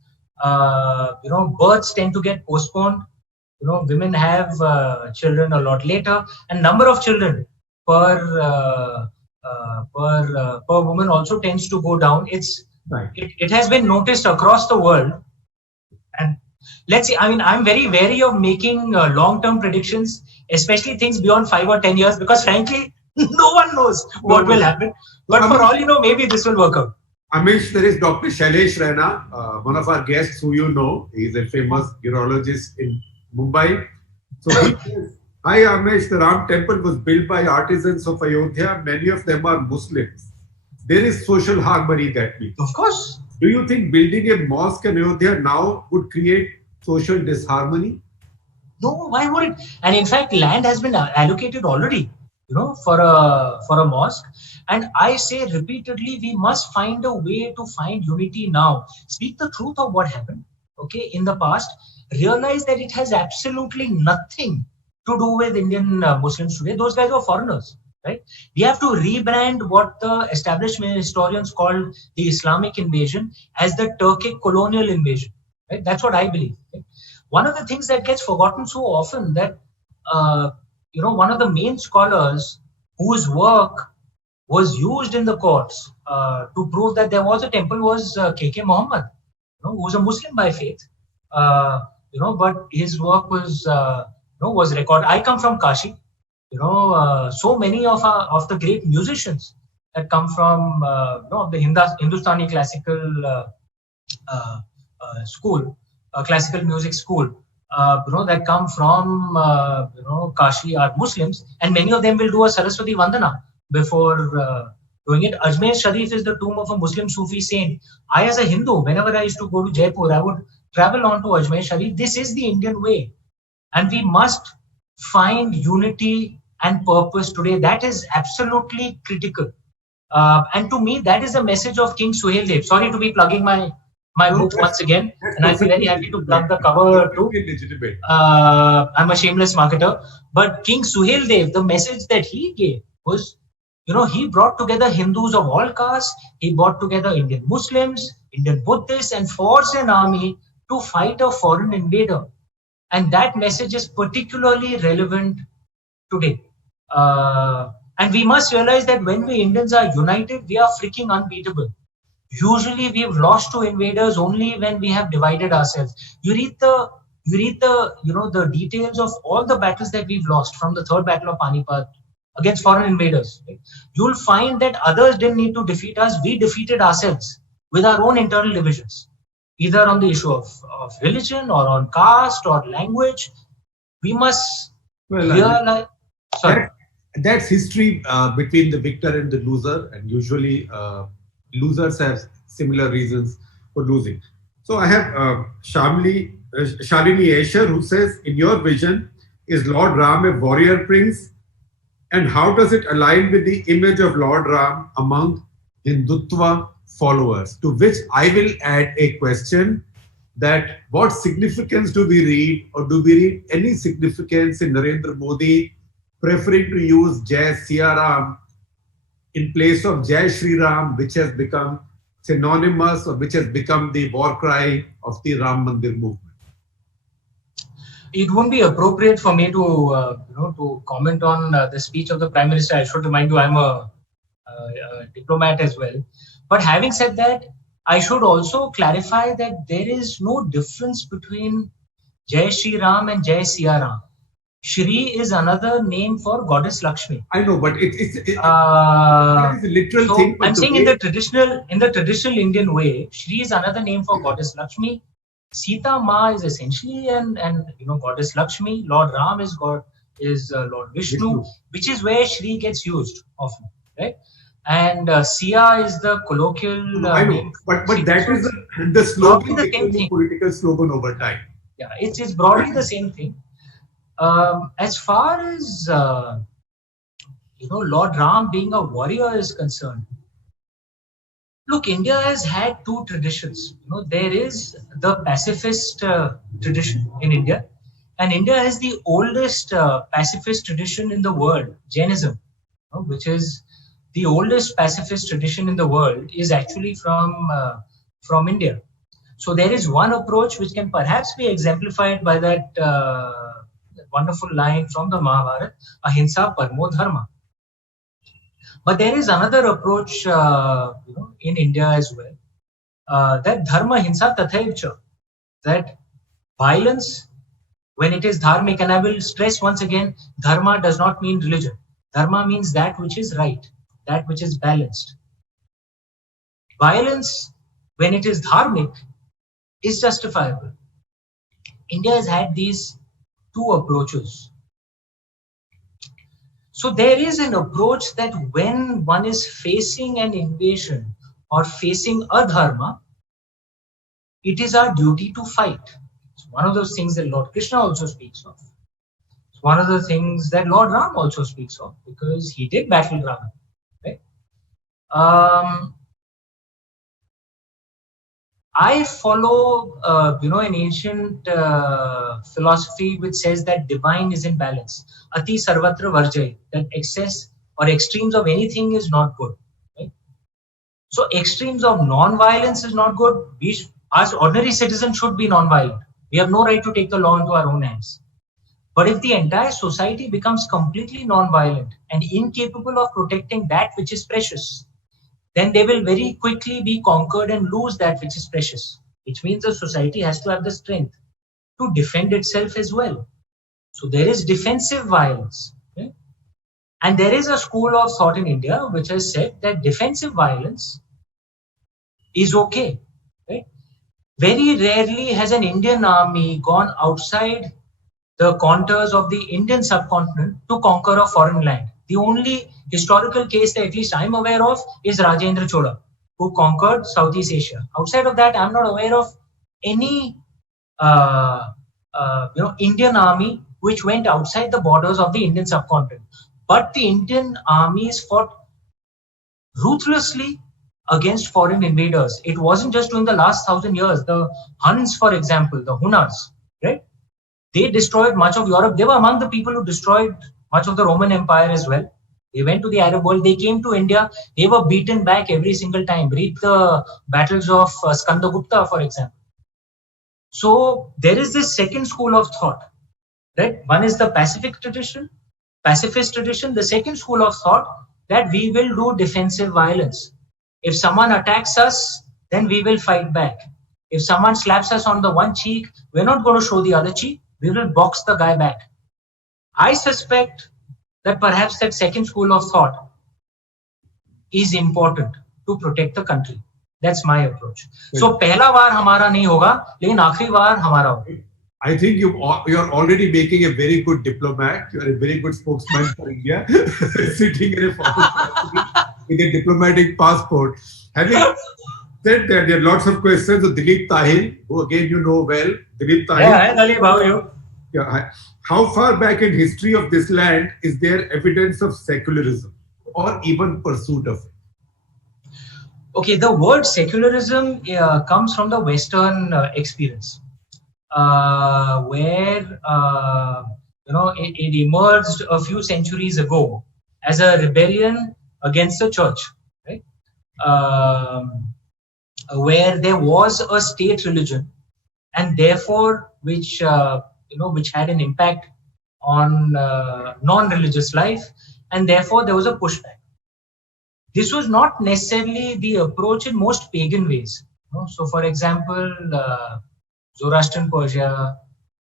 births tend to get postponed. Women have children a lot later, and number of children per woman also tends to go down. Right. It has been noticed across the world. And let's see, I'm very wary of making long-term predictions, especially things beyond 5 or 10 years, because frankly, no one knows what will happen. But for all maybe this will work out. Amish, there is Dr. Shailesh Raina, one of our guests who you know. He's a famous urologist in Mumbai. So he says, hi Amish, the Ram temple was built by artisans of Ayodhya. Many of them are Muslims. There is social harmony that means. Of course. Do you think building a mosque in Ayodhya now would create social disharmony? No, why would it? And in fact, land has been allocated already. for a mosque. And I say repeatedly, we must find a way to find unity now. Speak the truth of what happened, okay, in the past. Realize that it has absolutely nothing to do with Indian Muslims today. Those guys were foreigners, right? We have to rebrand what the establishment historians called the Islamic invasion as the Turkic colonial invasion, right? That's what I believe. Right? One of the things that gets forgotten so often that one of the main scholars whose work was used in the courts to prove that there was a temple was K.K. Muhammad, who was a Muslim by faith, but his work was recorded. I come from Kashi, so many of the great musicians that come from the Hindustani classical school, classical music school, that come from Kashi are Muslims, and many of them will do a Saraswati Vandana before doing it. Ajmer Sharif is the tomb of a Muslim Sufi saint. I, as a Hindu, whenever I used to go to Jaipur, I would travel on to Ajmer Sharif. This is the Indian way, and we must find unity and purpose today. That is absolutely critical. And to me, that is the message of King Suhail Dev. Sorry to be plugging my book once again, and I'll be very happy to plug the cover too. I'm a shameless marketer. But King Suhail Dev, the message that he gave was, he brought together Hindus of all castes, he brought together Indian Muslims, Indian Buddhists, and forced an army to fight a foreign invader. And that message is particularly relevant today. And we must realize that when we Indians are united, we are freaking unbeatable. Usually we've lost to invaders only when we have divided ourselves. You read the the details of all the battles that we've lost from the third battle of Panipat against foreign invaders. Right? You'll find that others didn't need to defeat us. We defeated ourselves with our own internal divisions, either on the issue of religion or on caste or language. We must realize. That's history between the victor and the loser, and usually losers have similar reasons for losing. So I have Shalini Escher, who says, in your vision, is Lord Ram a warrior prince? And how does it align with the image of Lord Ram among Hindutva followers? To which I will add a question, that what significance do we read, or do we read any significance in Narendra Modi preferring to use Jai Siya Ram in place of Jai Shri Ram, which has become synonymous, or which has become the war cry of the Ram Mandir movement? It won't be appropriate for me to to comment on the speech of the Prime Minister. I should remind you, I'm a diplomat as well. But having said that, I should also clarify that there is no difference between Jai Shri Ram and Jai Siya Ram. Shri is another name for Goddess Lakshmi. I know, but it's a literal thing. I'm saying in the traditional Indian way, Shri is another name for Goddess Lakshmi. Sita Ma is essentially and Goddess Lakshmi. Lord Ram is Lord Vishnu, which is where Shri gets used often, right? And Siya is the colloquial I know, name. But that is the slogan, the political slogan over time. Yeah, it's broadly the same thing. As far as Lord Ram being a warrior is concerned, look, India has had two traditions. There is the pacifist tradition in India, and India has the oldest pacifist tradition in the world, Jainism, which is the oldest pacifist tradition in the world, is actually from India. So there is one approach which can perhaps be exemplified by that wonderful line from the Mahabharata, Ahimsa Paramo Dharma. But there is another approach, in India as well, that Dharma Hinsa Tathaicha, that violence, when it is dharmic, and I will stress once again, Dharma does not mean religion. Dharma means that which is right, that which is balanced. Violence, when it is dharmic, is justifiable. India has had these two approaches. So there is an approach that when one is facing an invasion or facing a dharma, it is our duty to fight. It's one of those things that Lord Krishna also speaks of. It's one of the things that Lord Ram also speaks of, because he did battle Ravana, right? I follow, an ancient philosophy which says that divine is in balance. Ati sarvatra varjay, that excess or extremes of anything is not good. Right? So extremes of non-violence is not good. We, as ordinary citizens, should be non-violent. We have no right to take the law into our own hands. But if the entire society becomes completely non-violent and incapable of protecting that which is precious, then they will very quickly be conquered and lose that which is precious, which means the society has to have the strength to defend itself as well. So there is defensive violence. Okay? And there is a school of thought in India which has said that defensive violence is okay. Right? Very rarely has an Indian army gone outside the contours of the Indian subcontinent to conquer a foreign land. The only historical case that at least I'm aware of is Rajendra Chola, who conquered Southeast Asia. Outside of that, I'm not aware of any Indian army which went outside the borders of the Indian subcontinent. But the Indian armies fought ruthlessly against foreign invaders. It wasn't just during the last 1,000 years. The Huns, for example, the Hunas, right? They destroyed much of Europe. They were among the people who destroyed much of the Roman Empire as well. They went to the Arab world. They came to India. They were beaten back every single time. Read the battles of Skandagupta, for example. So there is this second school of thought, right? One is the pacifist tradition. The second school of thought that we will do defensive violence. If someone attacks us, then we will fight back. If someone slaps us on the one cheek, we're not going to show the other cheek. We will box the guy back. I suspect that perhaps that second school of thought is important to protect the country. That's my approach. So पहला वार हमारा नहीं होगा, लेकिन आखिरी वार हमारा होगा. I think you are already making a very good diplomat. You are a very good spokesman for India, sitting in a with a diplomatic passport. Having said that, there are lots of questions. So Dilip Tahil, who again you know well, Dilip Tahil. Yeah, Dilip, how are you? Yeah. How far back in history of this land is there evidence of secularism or even pursuit of it? Okay, the word secularism comes from the Western experience, where it emerged a few centuries ago as a rebellion against the church, right? Where there was a state religion, and therefore which had an impact on non-religious life, and therefore there was a pushback. This was not necessarily the approach in most pagan ways. So, for example, Zoroastrian Persia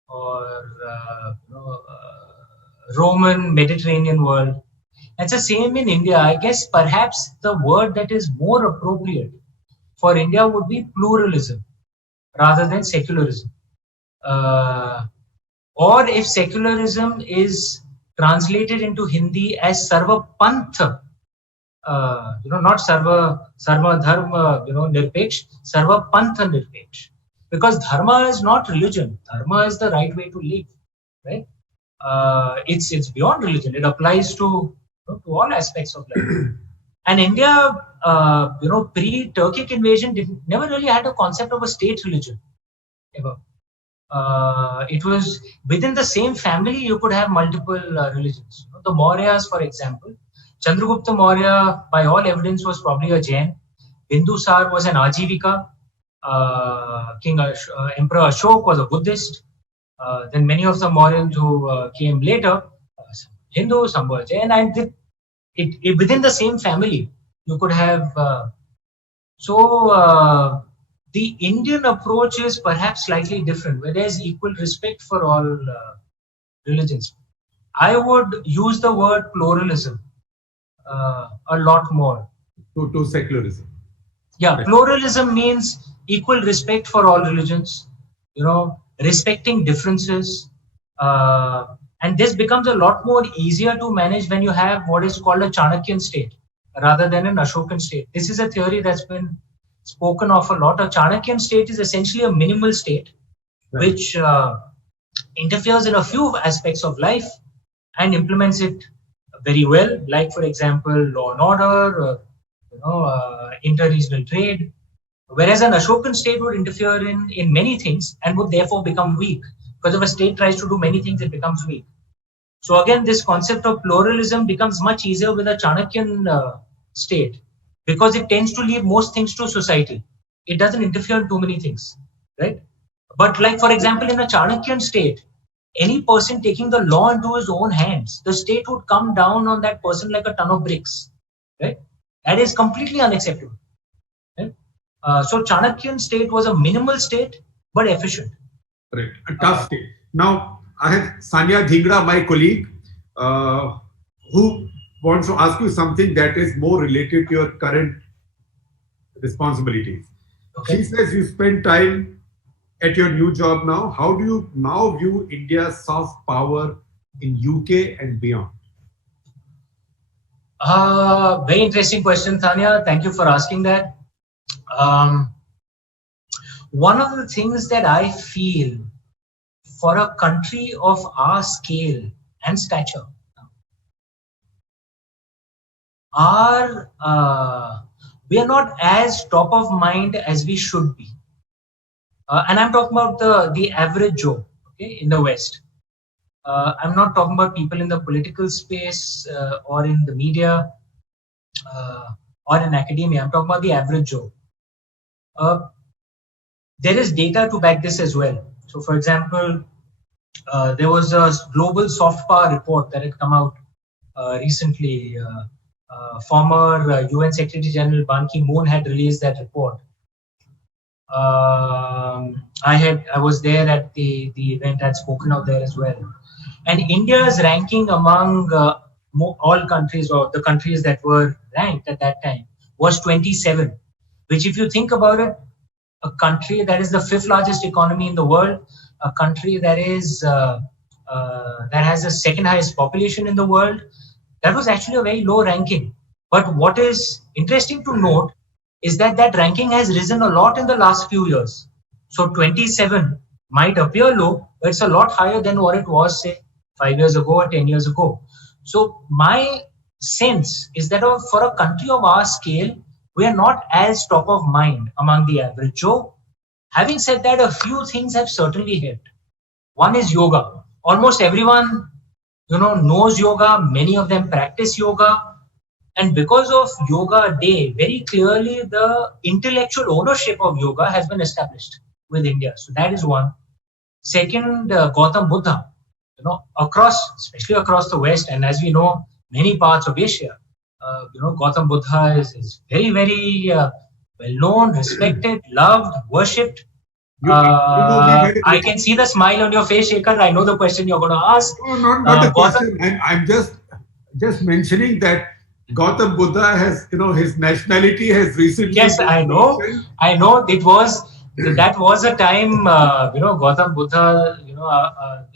or Roman Mediterranean world. It's the same in India. I guess perhaps the word that is more appropriate for India would be pluralism rather than secularism. Or if secularism is translated into Hindi as Sarva Pantha, not Sarva Dharma, Nirpeksh, Sarva Pantha Nirpeksh. Because Dharma is not religion. Dharma is the right way to live, right? It's beyond religion. It applies to all aspects of life. And India, pre-Turkic invasion, never really had a concept of a state religion, ever. It was within the same family, you could have multiple religions. The Mauryas, for example, Chandragupta Maurya, by all evidence, was probably a Jain. Bindusar was an Ajivika. Emperor Ashok was a Buddhist. Then many of the Mauryans who came later, some Hindu, some were Jain, and within the same family, you could have. The Indian approach is perhaps slightly different, where there is equal respect for all religions. I would use the word pluralism a lot more. To secularism. Yeah, pluralism means equal respect for all religions, respecting differences. And this becomes a lot more easier to manage when you have what is called a Chanakyan state rather than an Ashokan state. This is a theory that's been spoken of a lot. A Chanakyan state is essentially a minimal state, right, which interferes in a few aspects of life, and implements it very well. Like, for example, law and order, inter-regional trade. Whereas an Ashokan state would interfere in many things and would therefore become weak. Because if a state tries to do many things, it becomes weak. So again, this concept of pluralism becomes much easier with a Chanakyan state, because it tends to leave most things to society. It doesn't interfere in too many things, right? But like, for example, in a Chanakyan state, any person taking the law into his own hands, the state would come down on that person like a ton of bricks, right? That is completely unacceptable. Right? So Chanakyan state was a minimal state, but efficient. Right. A tough state. Now, I have Sanya Dhingra, my colleague, who wants to ask you something that is more related to your current responsibilities. Okay. She says you spend time at your new job now. How do you now view India's soft power in UK and beyond? Very interesting question, Tanya. Thank you for asking that. One of the things that I feel for a country of our scale and stature, we are not as top of mind as we should be. And I'm talking about the average Joe, okay, in the West. I'm not talking about people in the political space or in the media or in academia. I'm talking about the average Joe. There is data to back this as well. So, for example, there was a global soft power report that had come out recently. Former UN Secretary General Ban Ki-moon had released that report. I was there at the event. I'd spoken out there as well. And India's ranking among all countries, or the countries that were ranked at that time, was 27. Which, if you think about it, a country that is the 5th largest economy in the world, a country that is that has the 2nd highest population in the world, that was actually a very low ranking. But what is interesting to note is that that ranking has risen a lot in the last few years. So 27 might appear low, but it's a lot higher than what it was, say, 5 years ago or 10 years ago. So my sense is that for a country of our scale, we are not as top of mind among the average Joe. Having said that, a few things have certainly helped. One is yoga. Almost everyone, knows yoga. Many of them practice yoga. And because of Yoga Day, very clearly the intellectual ownership of yoga has been established with India. So that is one. Second, Gautam Buddha, especially across the West, and as we know, many parts of Asia, Gautam Buddha is very, very well known, respected, loved, worshipped. I can see the smile on your face, Shekhar. I know the question you're going to ask. No, not the question. I'm just mentioning that Gautam Buddha has, his nationality has recently. Yes, I know. That was a time, Gautam Buddha,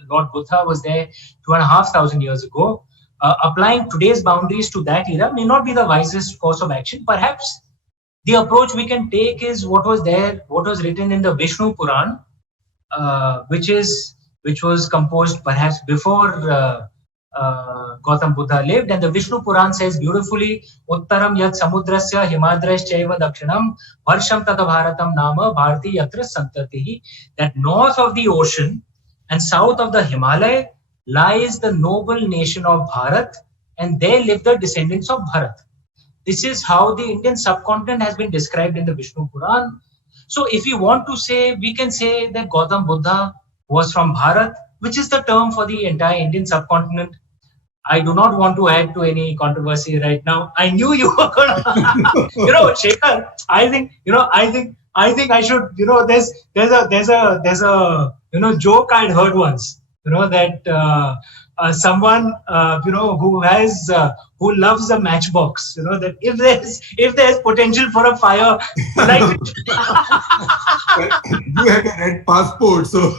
Lord Buddha was there 2,500 years ago. Applying today's boundaries to that era may not be the wisest course of action. Perhaps the approach we can take is what was written in the Vishnu Puran, which was composed perhaps before Gautam Buddha lived. And the Vishnu Puran says beautifully, Uttaram yat samudrasya himadrashchaiva dakshinam varsham tata bharatam nama bharati yatra santatihi, that north of the ocean and south of the Himalaya lies the noble nation of Bharat, and there live the descendants of Bharat. This is how the Indian subcontinent has been described in the Vishnu Puran. So if we want to say, we can say that Gautam Buddha was from Bharat, which is the term for the entire Indian subcontinent. I do not want to add to any controversy right now. I knew you were going to, Shekhar, I think I should, there's a joke I'd heard once, that someone, who loves a matchbox, that if there's potential for a fire, like you have a red passport, so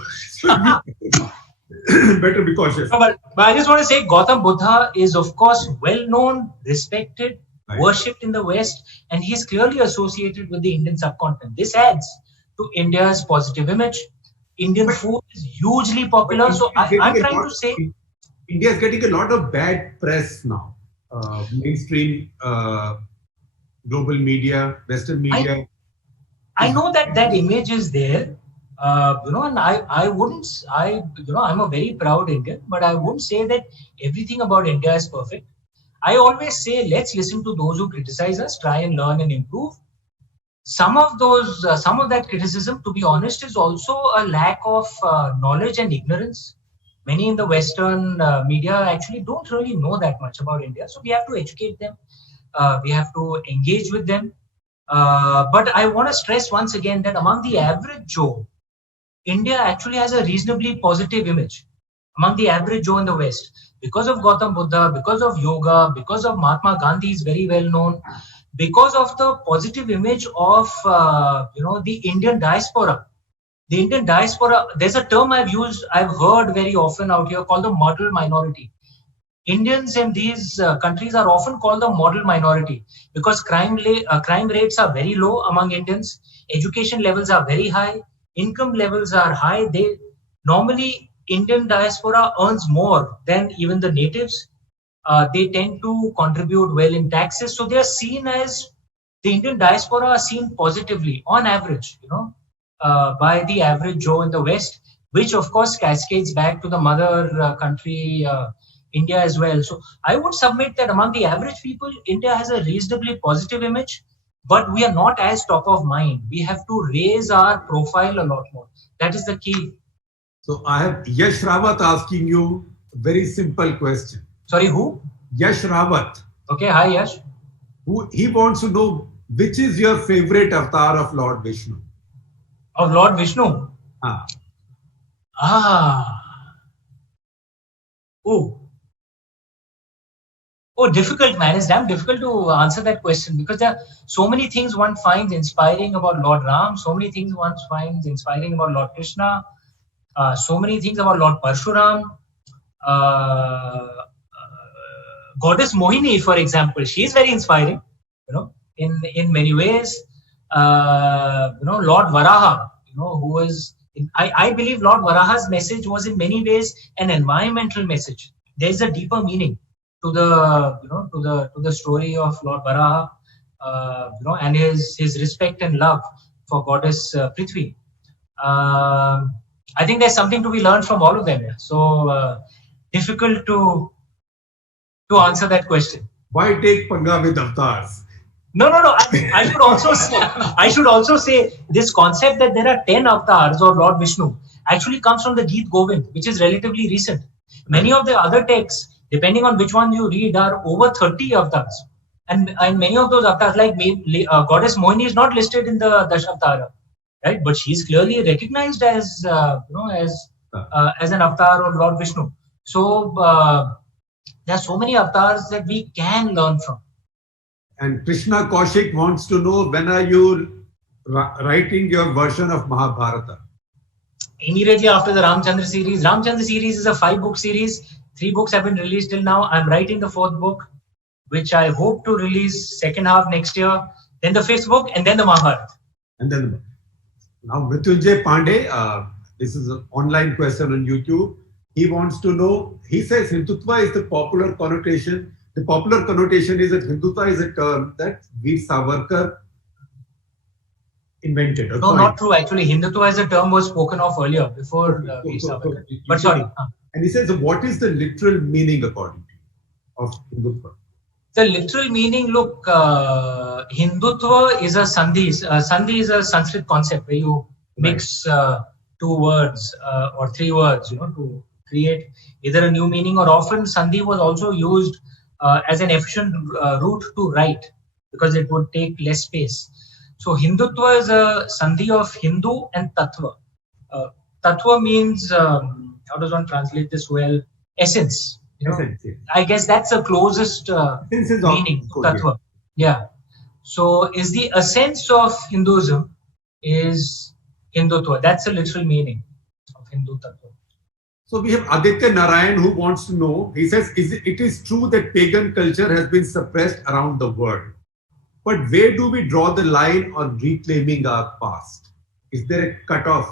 better be cautious. But I just want to say, Gautam Buddha is, of course, well known, respected, right, worshipped in the West, and he's clearly associated with the Indian subcontinent. This adds to India's positive image. Indian food is hugely popular. So I'm trying to say, India is getting a lot of bad press now. Mainstream global media, Western media. I know that image is there, and I wouldn't, I'm a very proud Indian, but I wouldn't say that everything about India is perfect. I always say, let's listen to those who criticize us, try and learn and improve. Some of that criticism, to be honest, is also a lack of knowledge and ignorance. Many in the Western media actually don't really know that much about India. So we have to educate them. We have to engage with them. But I want to stress once again that among the average Joe, India actually has a reasonably positive image among the average Joe in the West. Because of Gautam Buddha, because of yoga, because of Mahatma Gandhi is very well known, because of the positive image of the Indian diaspora. The Indian diaspora, there's a term I've heard very often out here called the model minority. Indians in these countries are often called the model minority because crime rates are very low among Indians, education levels are very high, income levels are high. Normally Indian diaspora earns more than even the natives. They tend to contribute well in taxes, so they are seen as the Indian diaspora are seen positively on average, by the average Joe in the West, which of course cascades back to the mother country. India as well. So I would submit that among the average people, India has a reasonably positive image, but we are not as top of mind. We have to raise our profile a lot more. That is the key. So I have Yash Rawat asking you a very simple question. Sorry, who? Yash Rawat. Okay, hi Yash. He wants to know which is your favorite avatar of Lord Vishnu? Of Lord Vishnu? Oh, difficult, man. It's damn difficult to answer that question because there are so many things one finds inspiring about Lord Ram, so many things one finds inspiring about Lord Krishna, so many things about Lord Parshuram. Goddess Mohini, for example, she is very inspiring, in many ways. Lord Varaha, who was, I believe Lord Varaha's message was in many ways an environmental message. There is a deeper meaning to the story of Lord Varaha, and his respect and love for Goddess Prithvi. I think there's something to be learned from all of them. So difficult to answer that question. Why take panga with avatars? No. I should also say this concept that there are 10 avatars of Lord Vishnu actually comes from the Geet Govind, which is relatively recent. Many of the other texts, depending on which one you read, are over 30 avatars. And many of those avatars, like Goddess Mohini is not listed in the Dashavatara, right? But she is clearly recognized as an avatar of Lord Vishnu. So there are so many avatars that we can learn from. And Krishna Kaushik wants to know, when are you writing your version of Mahabharata? Immediately after the Ramchandra series. Ramchandra series is a 5-book series. 3 books have been released till now. I'm writing the 4th book, which I hope to release second half next year. Then the 5th book, and then the Mahabharata. And then now Mrityunjay Pandey, this is an online question on YouTube. He wants to know, he says Hindutva is the popular connotation. The popular connotation is that Hindutva is a term that Veer Savarkar invented. No, not true. Actually, Hindutva as a term was spoken of earlier, before Veer Savarkar. But sorry. And he says, what is the literal meaning, according to you, of Hindutva? The literal meaning, look, Hindutva is a sandhi. Sandhi is a Sanskrit concept where you mix 2 words or 3 words, to create either a new meaning, or often sandhi was also used as an efficient route to write because it would take less space. So Hindutva is a sandhi of Hindu and Tattva. Tattva means, how does one translate this well? Essence. Essence, yeah. I guess that's the closest meaning to Tattva. Yeah. So is the essence of Hinduism is Hindutva. That's the literal meaning of Hindu Tattva. So we have Aditya Narayan who wants to know, he says, it is true that pagan culture has been suppressed around the world. But where do we draw the line on reclaiming our past? Is there a cutoff?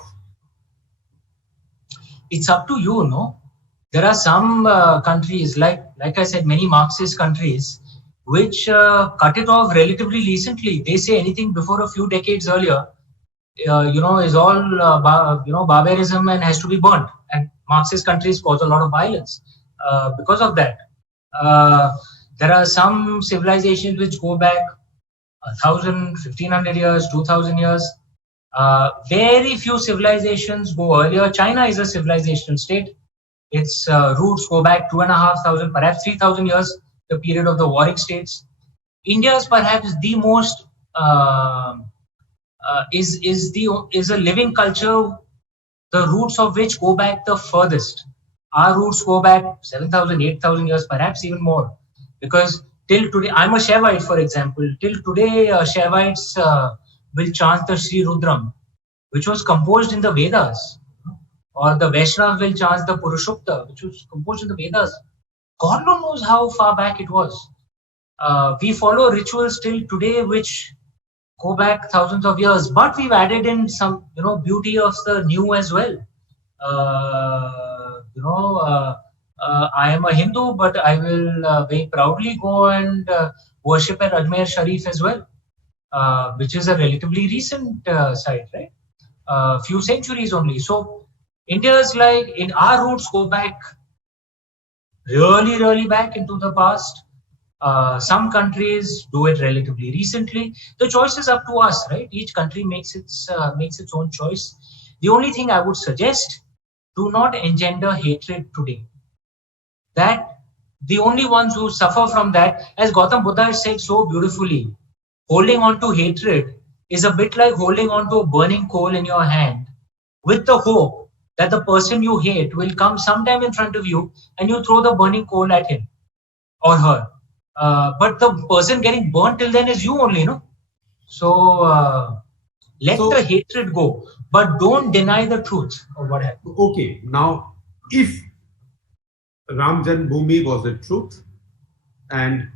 It's up to you, no? there are some countries, like I said, many Marxist countries, which cut it off relatively recently. They say anything before a few decades earlier, is all barbarism and has to be burnt. And Marxist countries cause a lot of violence because of that. There are some civilizations which go back 1,000, 1,500 years, 2,000 years. Very few civilizations go earlier. China is a civilizational state. Its roots go back 2,500, perhaps 3,000 years, the period of the warring states. India is perhaps the most is a living culture, the roots of which go back the furthest. Our roots go back 7,000, 8,000 years, perhaps even more. Because till today, I'm a Shaivite, for example. Till today, Shaivites will chant the Sri Rudram, which was composed in the Vedas. Or the Vaishnavas will chant the Purushokta, which was composed in the Vedas. God knows how far back it was. We follow rituals till today, which go back thousands of years, but we've added in some, beauty of the new as well. I am a Hindu, but I will very proudly go and worship at Ajmer Sharif as well, which is a relatively recent site, right? Few centuries only. So India's in our roots go back really, really back into the past. Some countries do it relatively recently. The choice is up to us, right? Each country makes its own choice. The only thing I would suggest: do not engender hatred today. That the only ones who suffer from that, as Gautam Buddha said so beautifully, holding on to hatred is a bit like holding on to a burning coal in your hand, with the hope that the person you hate will come sometime in front of you and you throw the burning coal at him or her. But the person getting burnt till then is you only, no? So let the hatred go, but don't deny the truth of what happened. Okay, now if Ram Janmabhoomi was the truth, and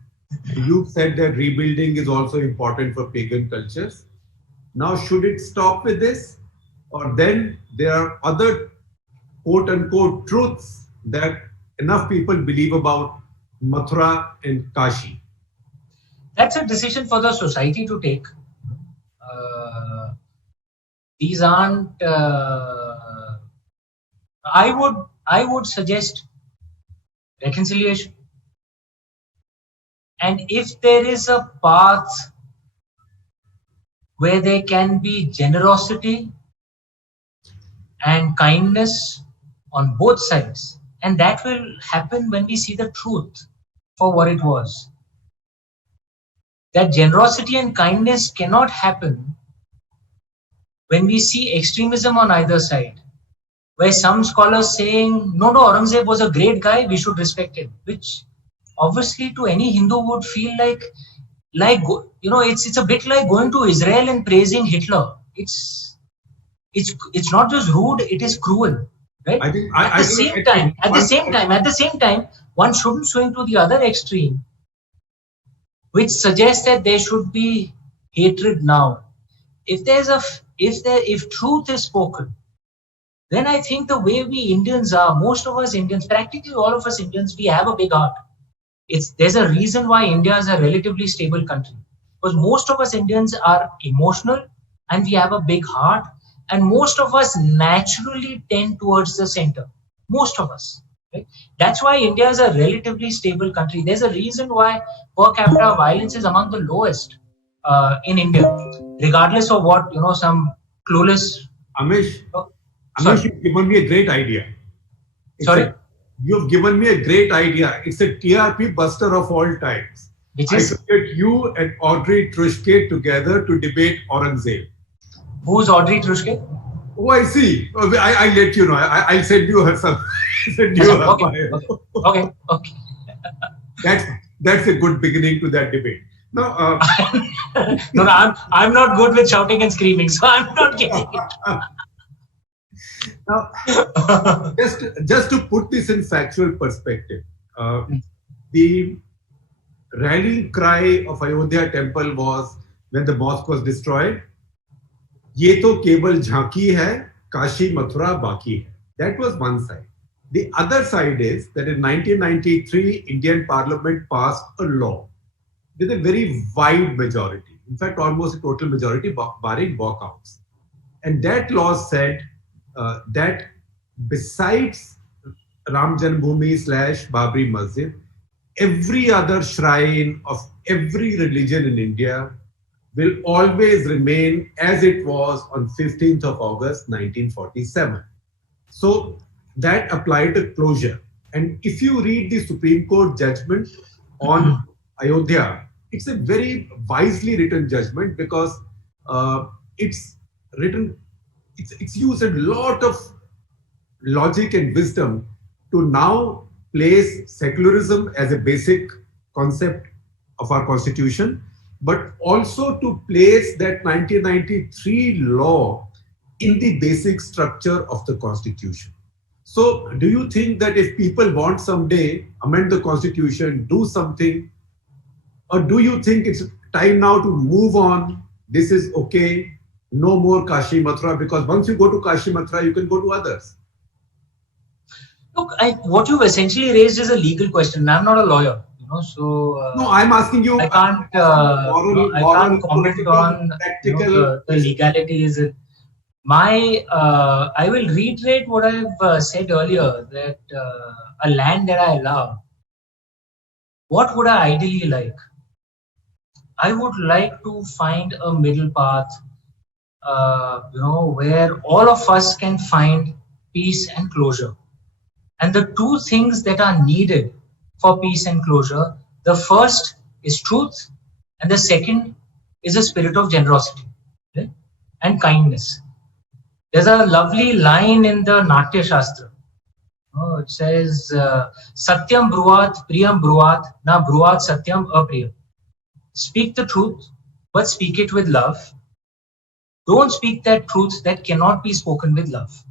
you said that rebuilding is also important for pagan cultures, now should it stop with this? Or then there are other quote-unquote truths that enough people believe about Mathura and Kashi? That's a decision for the society to take. These aren't. I would suggest reconciliation, and if there is a path where there can be generosity and kindness on both sides, and that will happen when we see the truth for what it was. That generosity and kindness cannot happen when we see extremism on either side, where some scholars saying, no, Aurangzeb was a great guy, we should respect him, which obviously to any Hindu would feel like it's a bit like going to Israel and praising Hitler. It's not just rude, it is cruel. Right? At the same time, one shouldn't swing to the other extreme, which suggests that there should be hatred now. If truth is spoken, then I think the way we Indians are, most of us Indians, practically all of us Indians, we have a big heart. There's a reason why India is a relatively stable country, because most of us Indians are emotional and we have a big heart. And most of us naturally tend towards the center. Most of us. Right? That's why India is a relatively stable country. There's a reason why per capita violence is among the lowest in India, regardless of what some clueless. Amish, you've given me a great idea. You've given me a great idea. It's a TRP buster of all times. I should get you and Audrey Truschke together to debate Aurangzeb. Who's Audrey Truschke? Oh, I see. I'll let you know. I'll send you her some. Okay. That's a good beginning to that debate. No, I'm not good with shouting and screaming, so I'm not getting it. Now, just to put this in factual perspective, the rallying cry of Ayodhya temple was when the mosque was destroyed, ये तो केवल झांकी है, काशी मथुरा बाकी है. That was one side. The other side is that in 1993, Indian Parliament passed a law with a very wide majority. In fact, almost a total majority, barring walkouts. And that law said that besides Ram Janmabhoomi / Babri Masjid, every other shrine of every religion in India will always remain as it was on 15th of August 1947. So that applied to closure. And if you read the Supreme Court judgment on Ayodhya, it's a very wisely written judgment because it's used a lot of logic and wisdom to now place secularism as a basic concept of our constitution, but also to place that 1993 law in the basic structure of the constitution. So do you think that if people want someday amend the constitution, do something, or do you think it's time now to move on? This is okay, no more Kashi Mathura, because once you go to Kashi Mathura, you can go to others. Look, what you've essentially raised is a legal question. I'm not a lawyer, so no, I'm asking you. I can't comment on the legalities. I will reiterate what I've said earlier, that a land that I love, what would I ideally like? I would like to find a middle path, where all of us can find peace and closure. And the two things that are needed for peace and closure, the first is truth, and the second is a spirit of generosity, right? And kindness. There's a lovely line in the Natya Shastra. It says, Satyam Bruvat, Priyam Bruvat, Na Bruvat Satyam Apriyam. Speak the truth, but speak it with love. Don't speak that truth that cannot be spoken with love.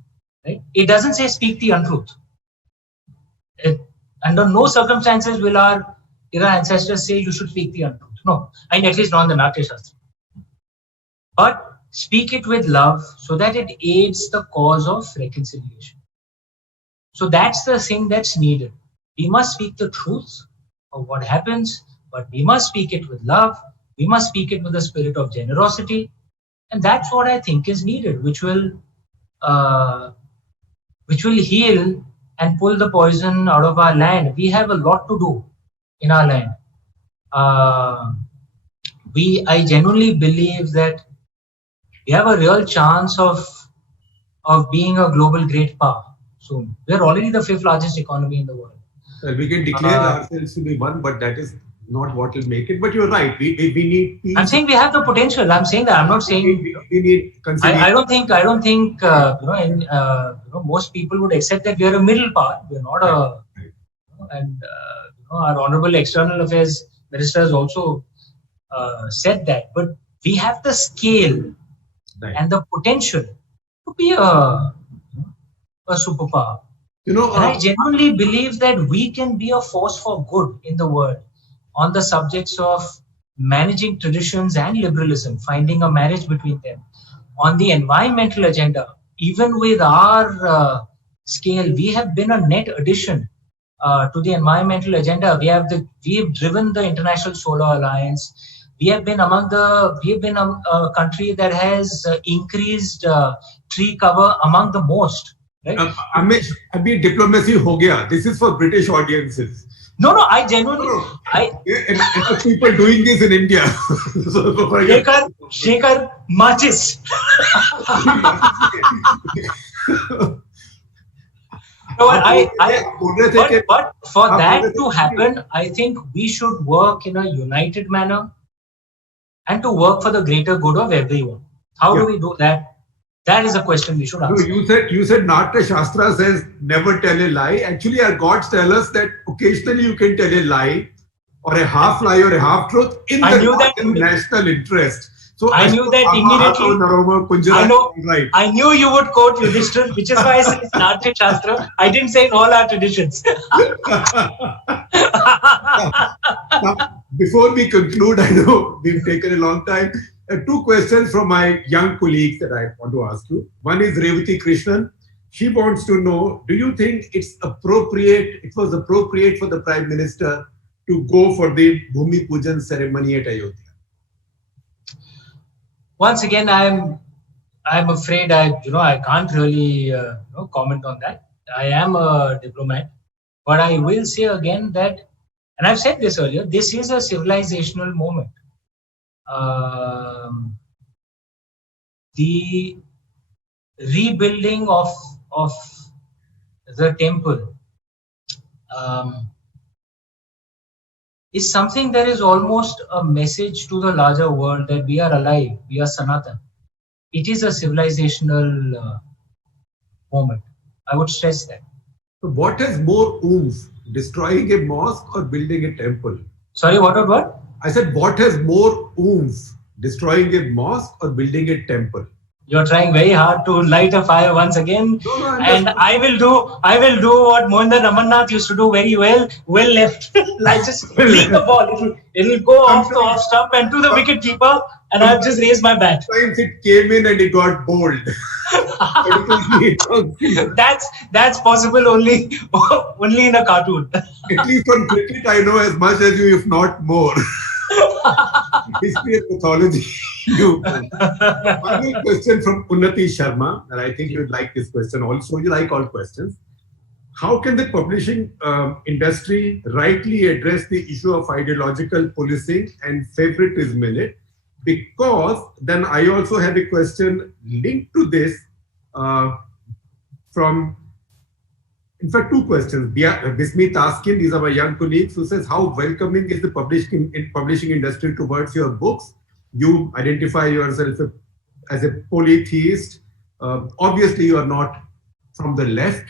Right? It doesn't say speak the untruth. Under no circumstances will our ancestors say you should speak the untruth. No, and at least not in the Natya Shastra. But speak it with love so that it aids the cause of reconciliation. So that's the thing that's needed. We must speak the truth of what happens, but we must speak it with love. We must speak it with a spirit of generosity. And that's what I think is needed, which will heal and pull the poison out of our land. We have a lot to do in our land. I genuinely believe that we have a real chance of being a global great power soon. We're already the 5th largest economy in the world. Well, we can declare ourselves to be one, but that is not what will make it. But you're right. We need peace. I'm saying we have the potential. I'm saying that. I'm not saying we need. I don't think most people would accept that we are a middle power. We're not a. And our honorable external affairs minister has also said that. But we have the scale and the potential to be a superpower. And I genuinely believe that we can be a force for good in the world on the subjects of managing traditions and liberalism, finding a marriage between them. On the environmental agenda, even with our scale, we have been a net addition to the environmental agenda. We have driven the International Solar Alliance. We have been a country that has increased tree cover among the most. Right? Amish, abhi diplomacy ho gaya. This is for British audiences. No, I genuinely. And people doing this in India. Shekhar Machis. But for that to happen, I think we should work in a united manner and to work for the greater good of everyone. How do we do that? That is a question we should answer. No, you said Natya Shastra says never tell a lie. Actually, our gods tell us that occasionally you can tell a lie or a half lie or a half truth in the national interest. So I knew that immediately. Right. I knew you would quote Yudhishthira, which is why I said Natya Shastra. I didn't say in all our traditions. Now, before we conclude, I know we've taken a long time. Two questions from my young colleagues that I want to ask you. One is Revati Krishnan. She wants to know, do you think it was appropriate for the Prime Minister to go for the Bhumi Pujan ceremony at Ayodhya? Once again, I'm afraid I can't really comment on that. I am a diplomat, but I will say again that, and I've said this earlier, this is a civilizational moment. The rebuilding of the temple is something that is almost a message to the larger world that we are alive, we are Sanatan. It is a civilizational moment. I would stress that. So what has more oomph, destroying a mosque or building a temple? Sorry, what? I said, what has more oomph, destroying a mosque or building a temple? You're trying very hard to light a fire once again. No, and I will do what Mohandas Ramannath used to do very well left. Like just leave the ball. It'll go off the off stump and to the wicket keeper, and I'll just raise my bat. Sometimes it came in and it got bowled. That's possible only in a cartoon. At least on cricket, I know as much as you, if not more. History and mythology. Final question from Unnati Sharma, and I think you'd like this question also. You like all questions. How can the publishing industry rightly address the issue of ideological policing and favoritism in it? Because then I also have a question linked to this from, in fact, two questions. Bismi Taskin, these are my young colleagues, who says, how welcoming is the publishing industry towards your books? You identify yourself as a polytheist. Obviously, you are not from the left.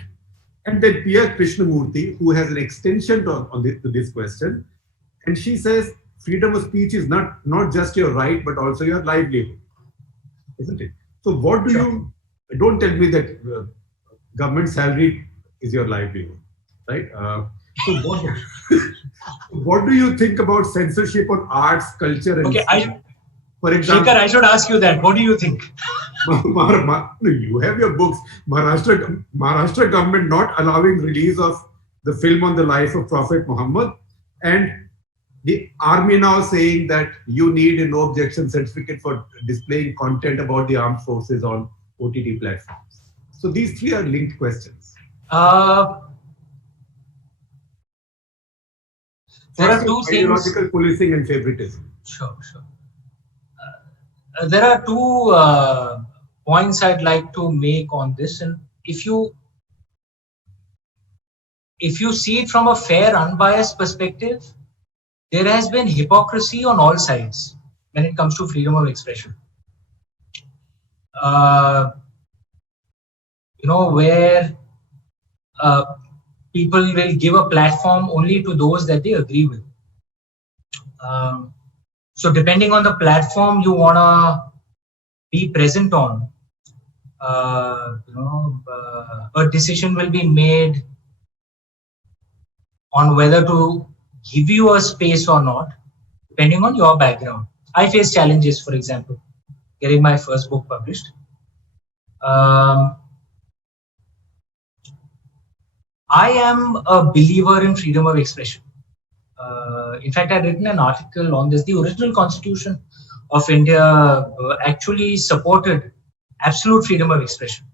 And then Priya Krishnamurthy, who has an extension to this question, and she says, freedom of speech is not just your right, but also your livelihood, isn't it? So what do you, don't tell me that government salary is your livelihood, right? So what do you think about censorship on arts, culture, and for example, Shekhar, I should ask you that. What do you think? You have your books. Maharashtra government not allowing release of the film on the life of Prophet Muhammad, and the army now saying that you need a no objection certificate for displaying content about the armed forces on OTT platforms. So these three are linked questions. There are two things. Ideological policing and favoritism. Sure. There are two points I'd like to make on this, and if you see it from a fair, unbiased perspective, there has been hypocrisy on all sides when it comes to freedom of expression. Where people will give a platform only to those that they agree with. So depending on the platform you want to be present on, a decision will be made on whether to give you a space or not, depending on your background. I face challenges, for example, getting my first book published. I am a believer in freedom of expression. In fact, I've written an article on this. The original constitution of India actually supported absolute freedom of expression.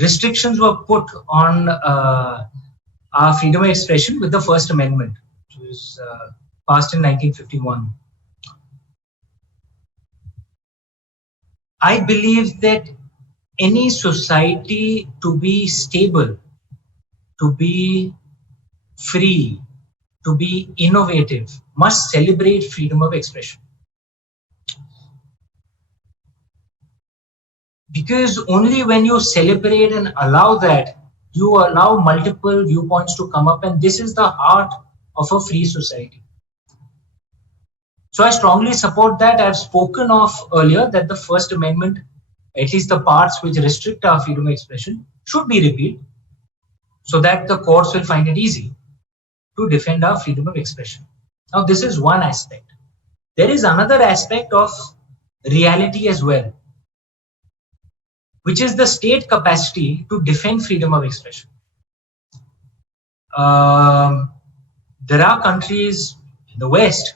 Restrictions were put on our freedom of expression with the First Amendment, which was passed in 1951. I believe that any society to be stable, to be free, to be innovative, must celebrate freedom of expression. Because only when you celebrate and allow that, you allow multiple viewpoints to come up, and this is the heart of a free society. So I strongly support that. I've spoken of earlier that the First Amendment, at least the parts which restrict our freedom of expression, should be repealed so that the courts will find it easy to defend our freedom of expression. Now, this is one aspect. There is another aspect of reality as well, which is the state capacity to defend freedom of expression. There are countries in the West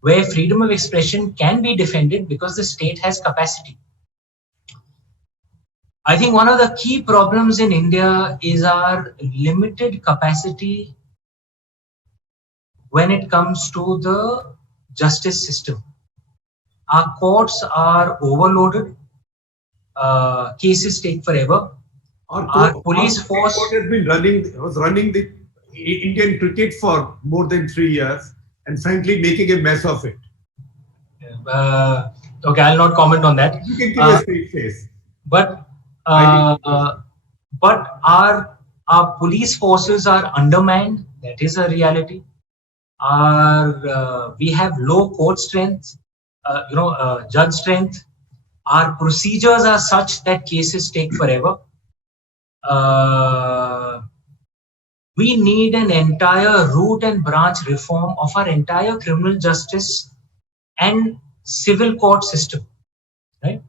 where freedom of expression can be defended because the state has capacity. I think one of the key problems in India is our limited capacity when it comes to the justice system. Our courts are overloaded. Cases take forever. Our police force has been running the Indian cricket for more than 3 years, and frankly making a mess of it. Okay, I'll not comment on that. You can give a straight face. But our police forces are undermined. That is a reality. We have low court strength, judge strength. Our procedures are such that cases take forever. We need an entire root and branch reform of our entire criminal justice and civil court system, right?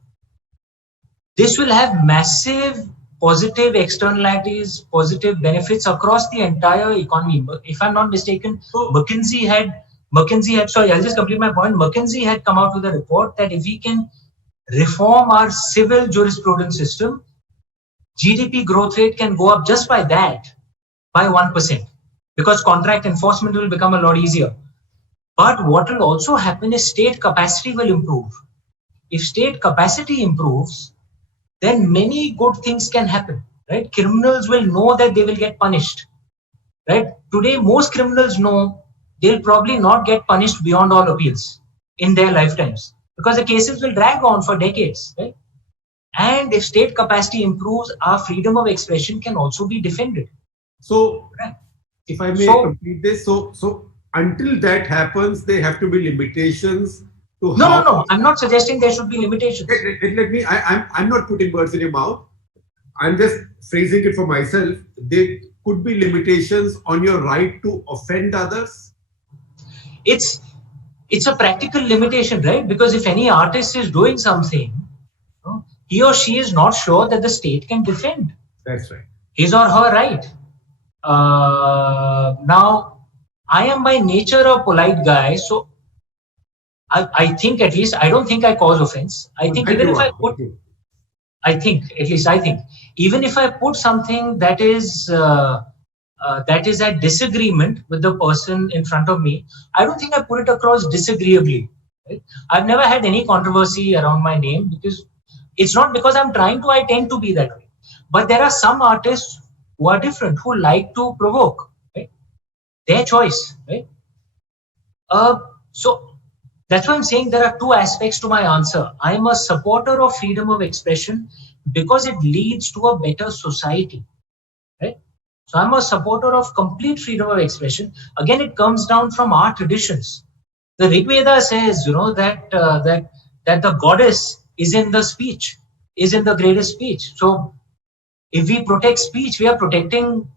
This will have massive positive externalities, positive benefits across the entire economy. If I'm not mistaken, McKinsey had, sorry, I'll just complete my point. McKinsey had come out with a report that if we can reform our civil jurisprudence system, GDP growth rate can go up just by that, by 1%, because contract enforcement will become a lot easier. But what will also happen is state capacity will improve. If state capacity improves, then many good things can happen, right? Criminals will know that they will get punished, right? Today, most criminals know they'll probably not get punished beyond all appeals in their lifetimes, because the cases will drag on for decades, right? And if state capacity improves, our freedom of expression can also be defended. So, if I may complete this, so until that happens, there have to be limitations to No. I'm not suggesting there should be limitations. Let me. I'm not putting words in your mouth. I'm just phrasing it for myself. There could be limitations on your right to offend others. It's a practical limitation, right? Because if any artist is doing something, he or she is not sure that the state can defend. That's right. His or her right. Now, I am by nature a polite guy, so I think at least I don't think I cause offense. I think even if I put, even if I put something that is at disagreement with the person in front of me, I don't think I put it across disagreeably. Right? I've never had any controversy around my name, because it's not because I'm trying to. I tend to be that way. But there are some artists who are different, who like to provoke. Right? Their choice. Right? So that's why I'm saying there are two aspects to my answer. I am a supporter of freedom of expression because it leads to a better society. Right? So I'm a supporter of complete freedom of expression. Again, it comes down from our traditions. The Rig Veda says, that the goddess is in the speech, is in the greatest speech. So if we protect speech, we are protecting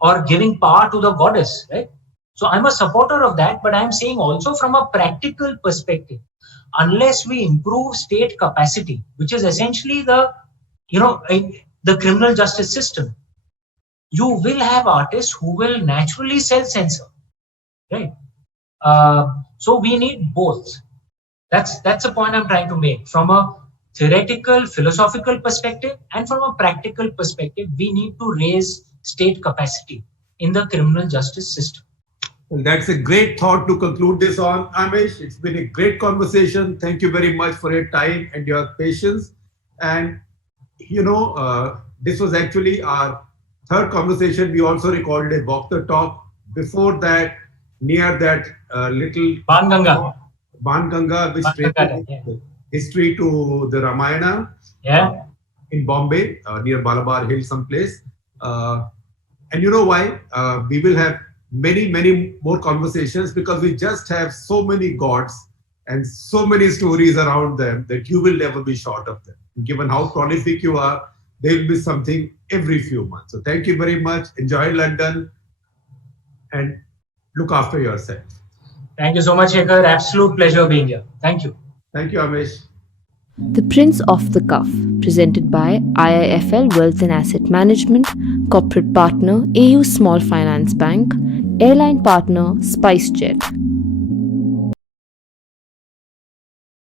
or giving power to the goddess, right? So I'm a supporter of that, but I'm saying also from a practical perspective, unless we improve state capacity, which is essentially the criminal justice system, you will have artists who will naturally self-censor, right? So we need both. That's the point I'm trying to make. From a theoretical, philosophical perspective and from a practical perspective, we need to raise state capacity in the criminal justice system. Well, that's a great thought to conclude this on, Amish. It's been a great conversation. Thank you very much for your time and your patience. And, this was actually our third conversation. We also recorded a Walk the Talk before that, near that little Banganga, which traces history to the Ramayana in Bombay, near Malabar Hill someplace. And you know why? We will have many more conversations, because we just have so many gods and so many stories around them that you will never be short of them. Given how prolific you are, there will be something every few months. So thank you very much. Enjoy London and look after yourself. Thank you so much, Shekhar. Absolute pleasure being here. Thank you. Thank you, Amish. The Prince of the Cuff, presented by IIFL Wealth and Asset Management, corporate partner AU Small Finance Bank, airline partner SpiceJet.